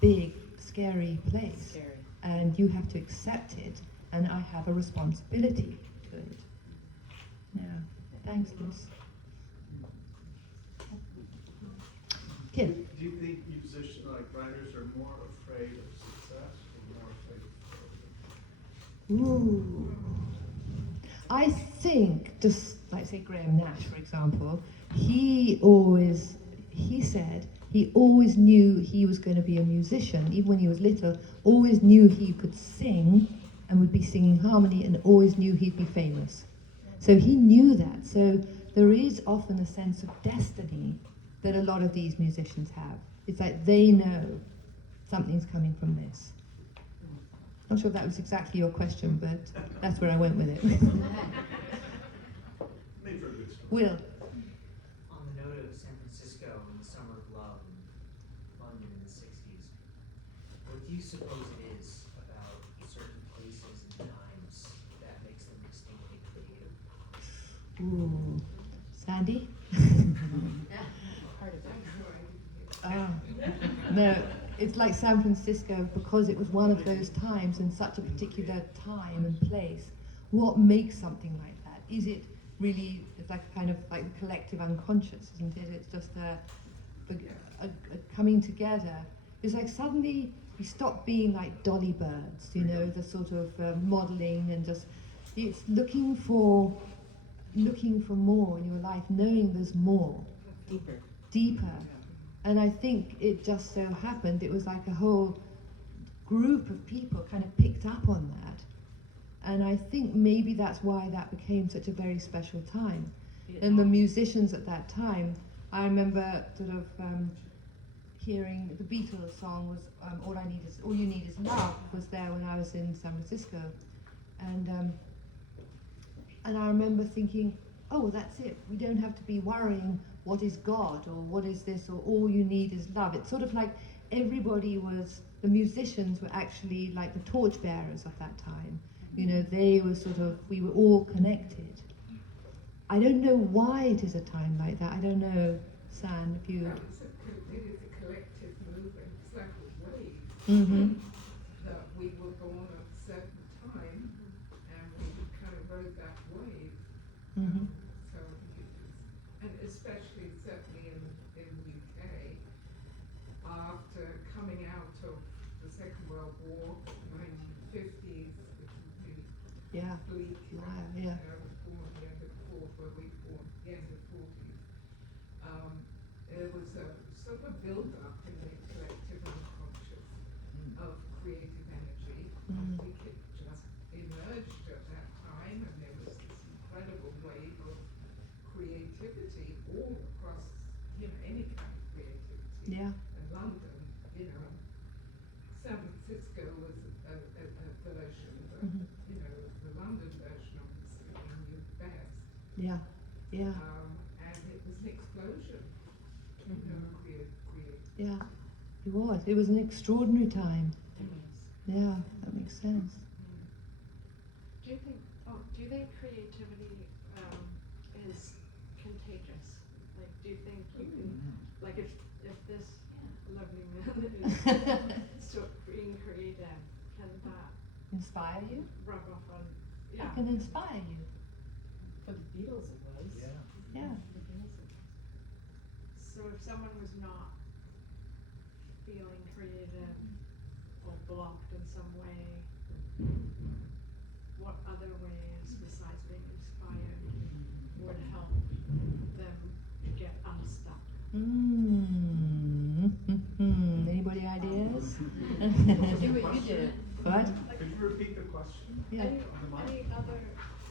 big, scary place. Scary. And you have to accept it, and I have a responsibility to it. Yeah, thanks, Liz. Kim? Do you think musicians, like writers, are more afraid of success or more afraid of failure? Ooh. I think, just like say Graham Nash, for example, he said he always knew he was going to be a musician, even when he was little, always knew he could sing and would be singing harmony, and always knew he'd be famous. So he knew that. So there is often a sense of destiny that a lot of these musicians have. It's like they know something's coming from this. Not sure if that was exactly your question, but that's where I went with it. Made for a good story. Will? On the note of San Francisco and the Summer of Love and London in the 60s, what do you suppose it is about certain places and times that makes them distinctly creative? Ooh. Sandy? No, it's like San Francisco, because it was one of those times in such a particular time and place. What makes something like that? Is it really, it's like kind of like the collective unconscious, isn't it? It's just a coming together. It's like suddenly we stop being like dolly birds, the sort of modeling, and just, it's looking for more in your life, knowing there's more. Deeper. And I think it just so happened, it was like a whole group of people kind of picked up on that. And I think maybe that's why that became such a very special time. And the musicians at that time, I remember sort of hearing the Beatles song was All You Need Is Love was there when I was in San Francisco. And I remember thinking, oh, that's it. We don't have to be worrying what is God or what is this, or all you need is love. It's sort of like everybody was, the musicians were actually like the torchbearers of that time. They were sort of, we were all connected. I don't know why it is a time like that. I don't know, San, if you... It is a collective movement. It's like a wave. Mm-hmm. That we were born at a certain time, and of the Second World War, 1950s, which would be Yeah. bleak. Yeah. I was born at the end of the fourth, where we were born at the end of the 40s. There was a sort of build-up in the collective unconscious of creative energy. I think it just emerged at that time, and there was this incredible wave of creativity all across, any kind of creativity. Yeah. And London, San Francisco was a version, but the London version obviously knew best. Yeah. Yeah. And it was an explosion, creative. Yeah. It was. It was an extraordinary time. Yeah, that makes sense. Do you think creativity is contagious? Like, do you think you can, like, if this lovely man is so being creative, can that Inspire you? rub off on? It Yeah. can inspire you. For the Beatles it was. Yeah. Yeah. The Beatles it was. So if someone was not feeling creative or blocked in some way, what other ways besides being inspired would help them get unstuck? Anybody ideas? Do what you did. What? Could you repeat the question? Yeah. Any other,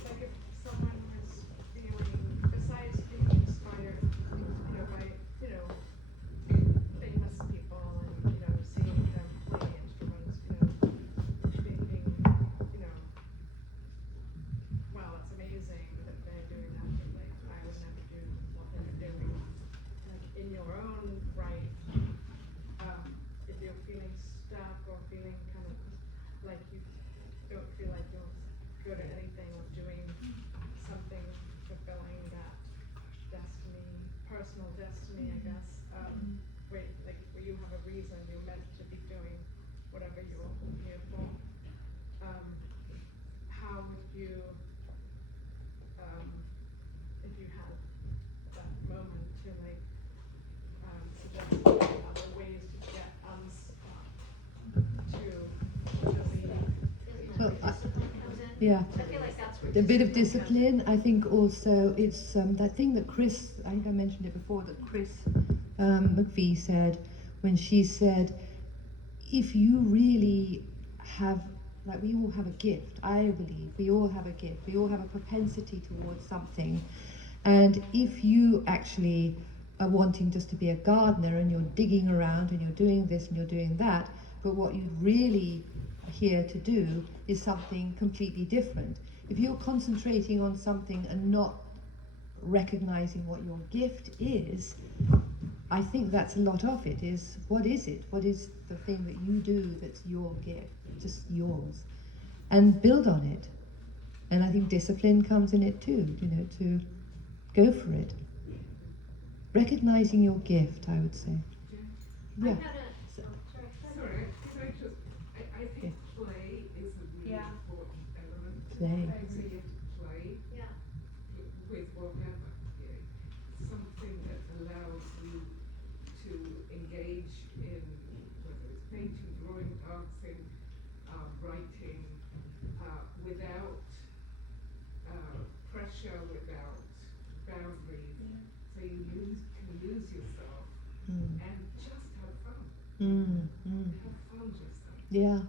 like if someone was feeling, besides being inspired, by, famous people and, seeing them play instruments, thinking, wow, it's amazing that they're doing that, but like, I would never do what they're doing. Like in your own right, if you're feeling stuck or feeling kind of like you don't feel like you're good at anything or doing something fulfilling that destiny, personal destiny, I guess. Where you have a reason, you're meant to be doing whatever you're here for. How would you, if you had that moment to suggest other ways to get unstuck, to believe? Well, Discipline comes in. Yeah. I feel like that's where A bit of discipline comes in. discipline. I think also it's that thing that Chris, I think I mentioned it before, that Chris McVie said when she said, if you really have, like we all have a gift, I believe, we all have a gift, we all have a propensity towards something. And if you actually are wanting just to be a gardener and you're digging around and you're doing this and you're doing that, but what you really are here to do is something completely different. If you're concentrating on something and not recognizing what your gift is, I think that's a lot of it, is what is it? What is the thing that you do that's your gift, just yours? And build on it. And I think discipline comes in it too, to go for it. Recognizing your gift, I would say. Yeah. I've got a, Sorry, can I just, I think play is a really Yeah. important element. Play. I agree with play yeah. with whatever. Something that allows you to engage in, whether it's painting, drawing, dancing, writing, without pressure, without boundaries. So you can lose yourself and just have fun. Have fun just then. Yeah,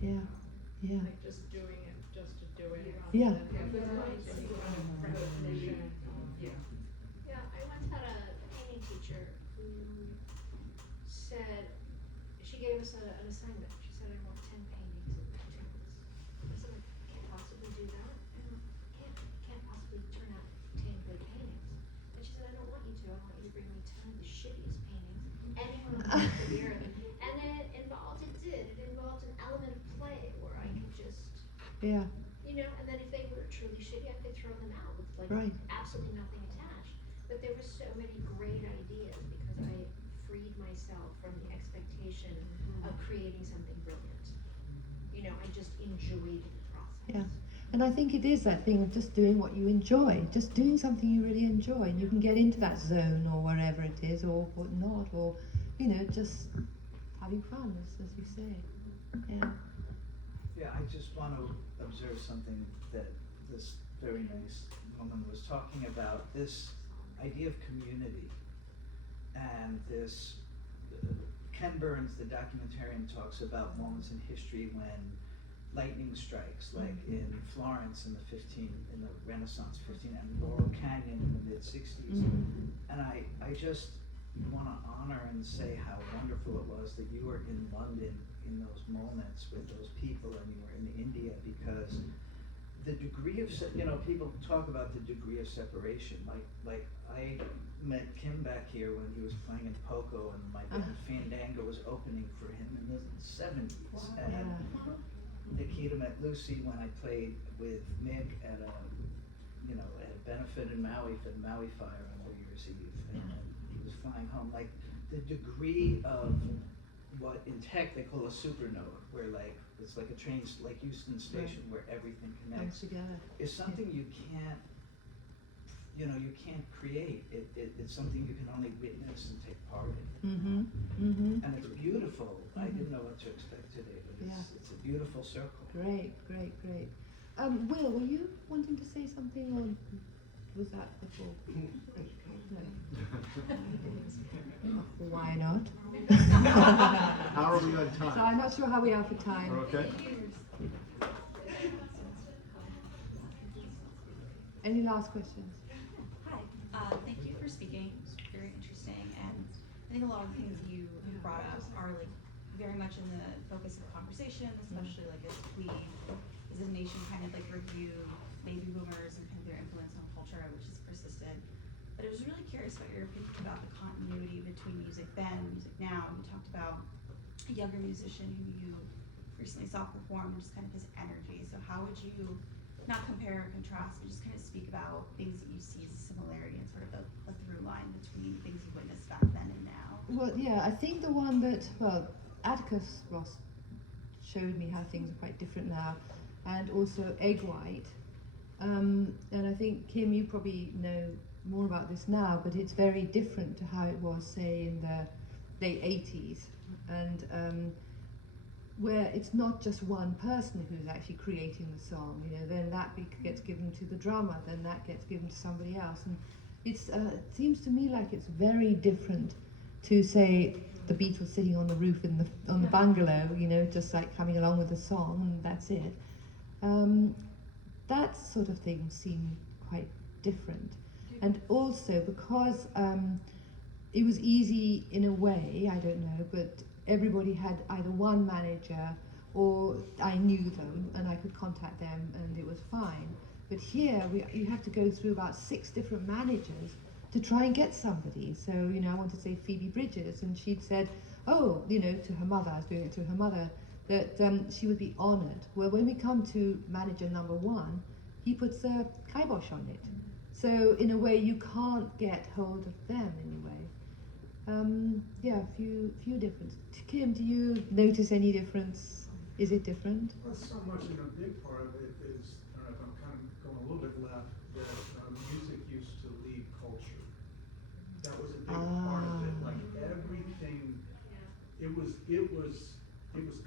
yeah, yeah. Like just doing it just to do it rather Yeah. than any kind of recognition. Yeah. Yeah, I once had a painting teacher who said, she gave us an assignment. She said, I want 10 paintings in 2 months. I said, I can't possibly do that. Can't possibly turn out 10 good paintings. And she said, I don't want you to. I want you to bring me 10 of the shittiest paintings anyone on the face of the earth. And then it involved an element of play where I could just, Yeah, and then if they were truly shitty, I could throw them out with like Right. absolutely nothing attached. But there were so many great ideas because I freed myself from the expectation of creating something brilliant. I just enjoyed the process. yeah. And I think it is that thing of just doing what you enjoy, just doing something you really enjoy, and you can get into that zone or wherever it is, or not, or just having fun, as you say. Yeah. Yeah, I just want to observe something that this very nice woman was talking about, this idea of community and this, Ken Burns, the documentarian, talks about moments in history when lightning strikes, like in Florence in the Renaissance 15, and Laurel Canyon in the mid-60s. And I just want to honor and say how wonderful it was that you were in London in those moments with those people, and you were in India, because the degree of, people talk about the degree of separation. Like I met Kim back here when he was playing in Poco, and my band Fandango was opening for him in the 70s. And Nikita met Lucy when I played with Mick at a benefit in Maui for the Maui Fire on New Year's Eve, and he was flying home. Like the degree of what in tech they call a supernova, where like it's like a train, like Euston Station, where everything connects together. Is something you can't, you can't create. It's something you can only witness and take part in. And it's beautiful. I didn't know what to expect today, but it's a beautiful circle. Great. Will, were you wanting to say something, or was that before? No. Why not? How are we on time? So I'm not sure how we are for time. Okay. Any last questions? Hi, thank you for speaking. It was very interesting, and I think a lot of the things you brought up are like very much in the focus of the conversation, especially like as we, as a nation, kind of like review baby boomers and kind of their influence on culture, which has persisted. But I was really curious about your opinion about the continuity between music then and music now. You talked about a younger musician who you recently saw perform, and just kind of his energy. So how would you, not compare or contrast, but just kind of speak about things that you see as a similarity and sort of a through line between things you witnessed back then and now? Well, yeah, I think the one that, Atticus Ross showed me how things are quite different now, and also Egg White. And I think, Kim, you probably know more about this now, but it's very different to how it was, say, in the late 80s. And where it's not just one person who's actually creating the song, then that gets given to the drummer, then that gets given to somebody else. And it seems to me like it's very different to, say, the Beatles sitting on the roof on the bungalow, just like coming along with the song, and that's it. That sort of thing seemed quite different. And also because it was easy in a way, I don't know, but everybody had either one manager, or I knew them and I could contact them and it was fine. But here you have to go through about 6 different managers to try and get somebody. So, I want to say Phoebe Bridgers, and she'd said, to her mother, I was doing it to her mother, that she would be honoured. Well, when we come to manager number 1, he puts a kibosh on it. So in a way you can't get hold of them anyway. A few differences. Kim, do you notice any difference? Is it different? Well, so much, a big part of it is, I don't know if I'm kind of going a little bit left, that music used to lead culture. That was a big part of it. Like everything, it was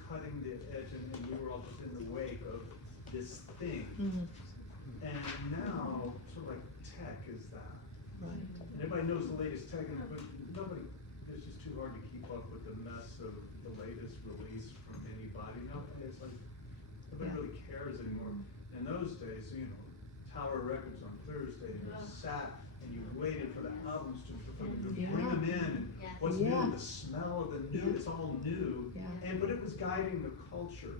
cutting the edge, and we were all just in the wake of this thing. And now, sort of like tech is that. Right. And everybody knows the latest tech, but nobody, it's just too hard to keep up with the mess of the latest release from anybody. It's like, nobody really cares anymore. In those days, Tower Records on Thursday, and you sat and you waited for the albums to bring them in. And what's new? The smell of the new, it's all new. But it was guiding the culture.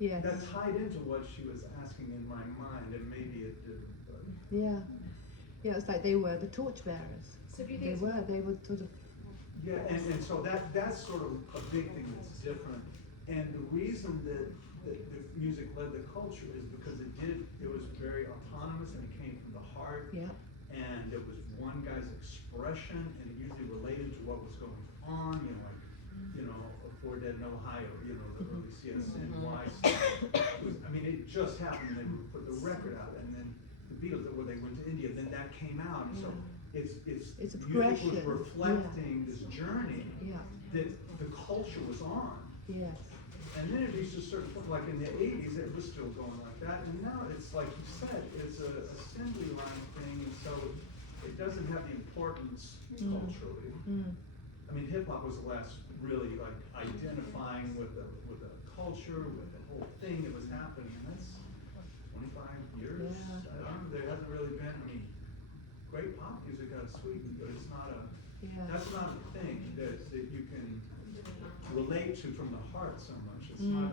Yes. That tied into what she was asking in my mind, and maybe it didn't. But. Yeah, it's like they were the torchbearers. So do you they think were sort of. Yeah, and so that's sort of a big thing that's different. And the reason that the music led the culture is because it was very autonomous, and it came from the heart. Yeah. And it was one guy's expression, and it usually related to what was going on, Four Dead in Ohio, the early CSNY stuff. It just happened, and they put the record out, and then the Beatles, when they went to India, then that came out, and so it's a progression. music was reflecting this journey. Yeah. that the culture was on. Yes. And then it reached a certain point, like in the 80s, it was still going like that, and now it's like you said, it's a assembly line thing, and so it doesn't have the importance culturally. I mean, hip hop was the last really like identifying with a culture, with the whole thing that was happening, and that's 25 years. Yeah. I don't know, there hasn't really been, I mean, great pop music out of Sweden, but it's not a, that's not a thing that you can relate to from the heart so much. It's not,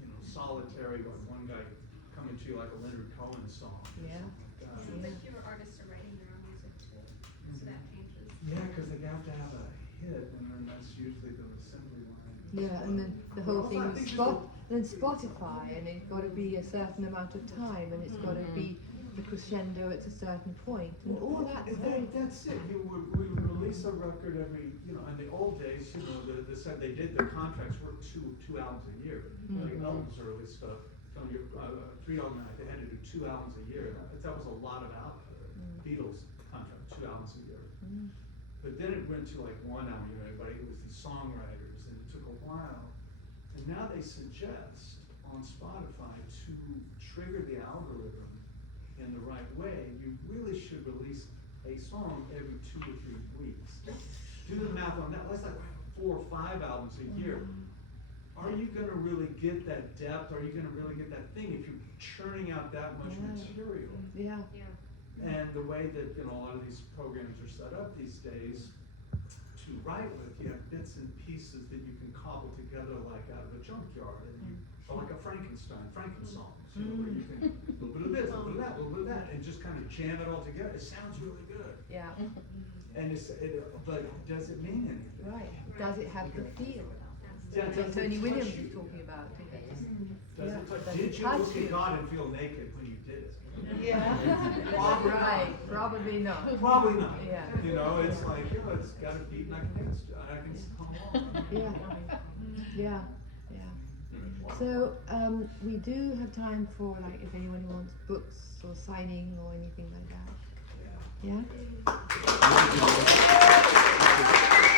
you know, solitary, like one guy coming to you like a Leonard Cohen song. Yeah. Sounds like fewer artists are writing their own music too, so that changes. Yeah, because they have to have a hit, and then that's usually the assembly line. Yeah, and then the whole Also, thing I with think then Spotify, and it's got to be a certain amount of time, and it's got to be the crescendo at a certain point, and all that's very. That's it. We would release a record every, you know, in the old days, you know, they did their contracts were two albums a year. Like Elton's early stuff, Tony, 3 album night, they had to do 2 albums a year. That was a lot of albums. Beatles contract, 2 albums a year. But then it went to like 1 album a year. Everybody, it was these songwriters, and it took a while. And now they suggest on Spotify to trigger the algorithm in the right way, you really should release a song every 2 or 3 weeks. Do the math on that. That's like 4 or 5 albums a year. Are you going to really get that depth? Are you going to really get that thing if you're churning out that much material? Yeah. And the way that, you know, a lot of these programs are set up these days to write with, you have bits and pieces that you can cobble together like out of a junkyard, and you, or like a Frankensongs, you know, where you can a little bit of this, a little bit of that, a little bit of that, and just kind of jam it all together. It sounds really good. Yeah. And but does it mean anything? Right. Does it have the feel? Yeah, That's what does it Tony touch Williams you? was talking about. Does Yeah. it touch, Does did it you touch look you? at God and feel naked when you did it? Yeah. Right. Probably not. Probably not. Yeah. You know, it's like, you know, it's got a beat and I can come on. Yeah. Yeah. Yeah. So we do have time for like if anyone wants books or signing or anything like that. Yeah.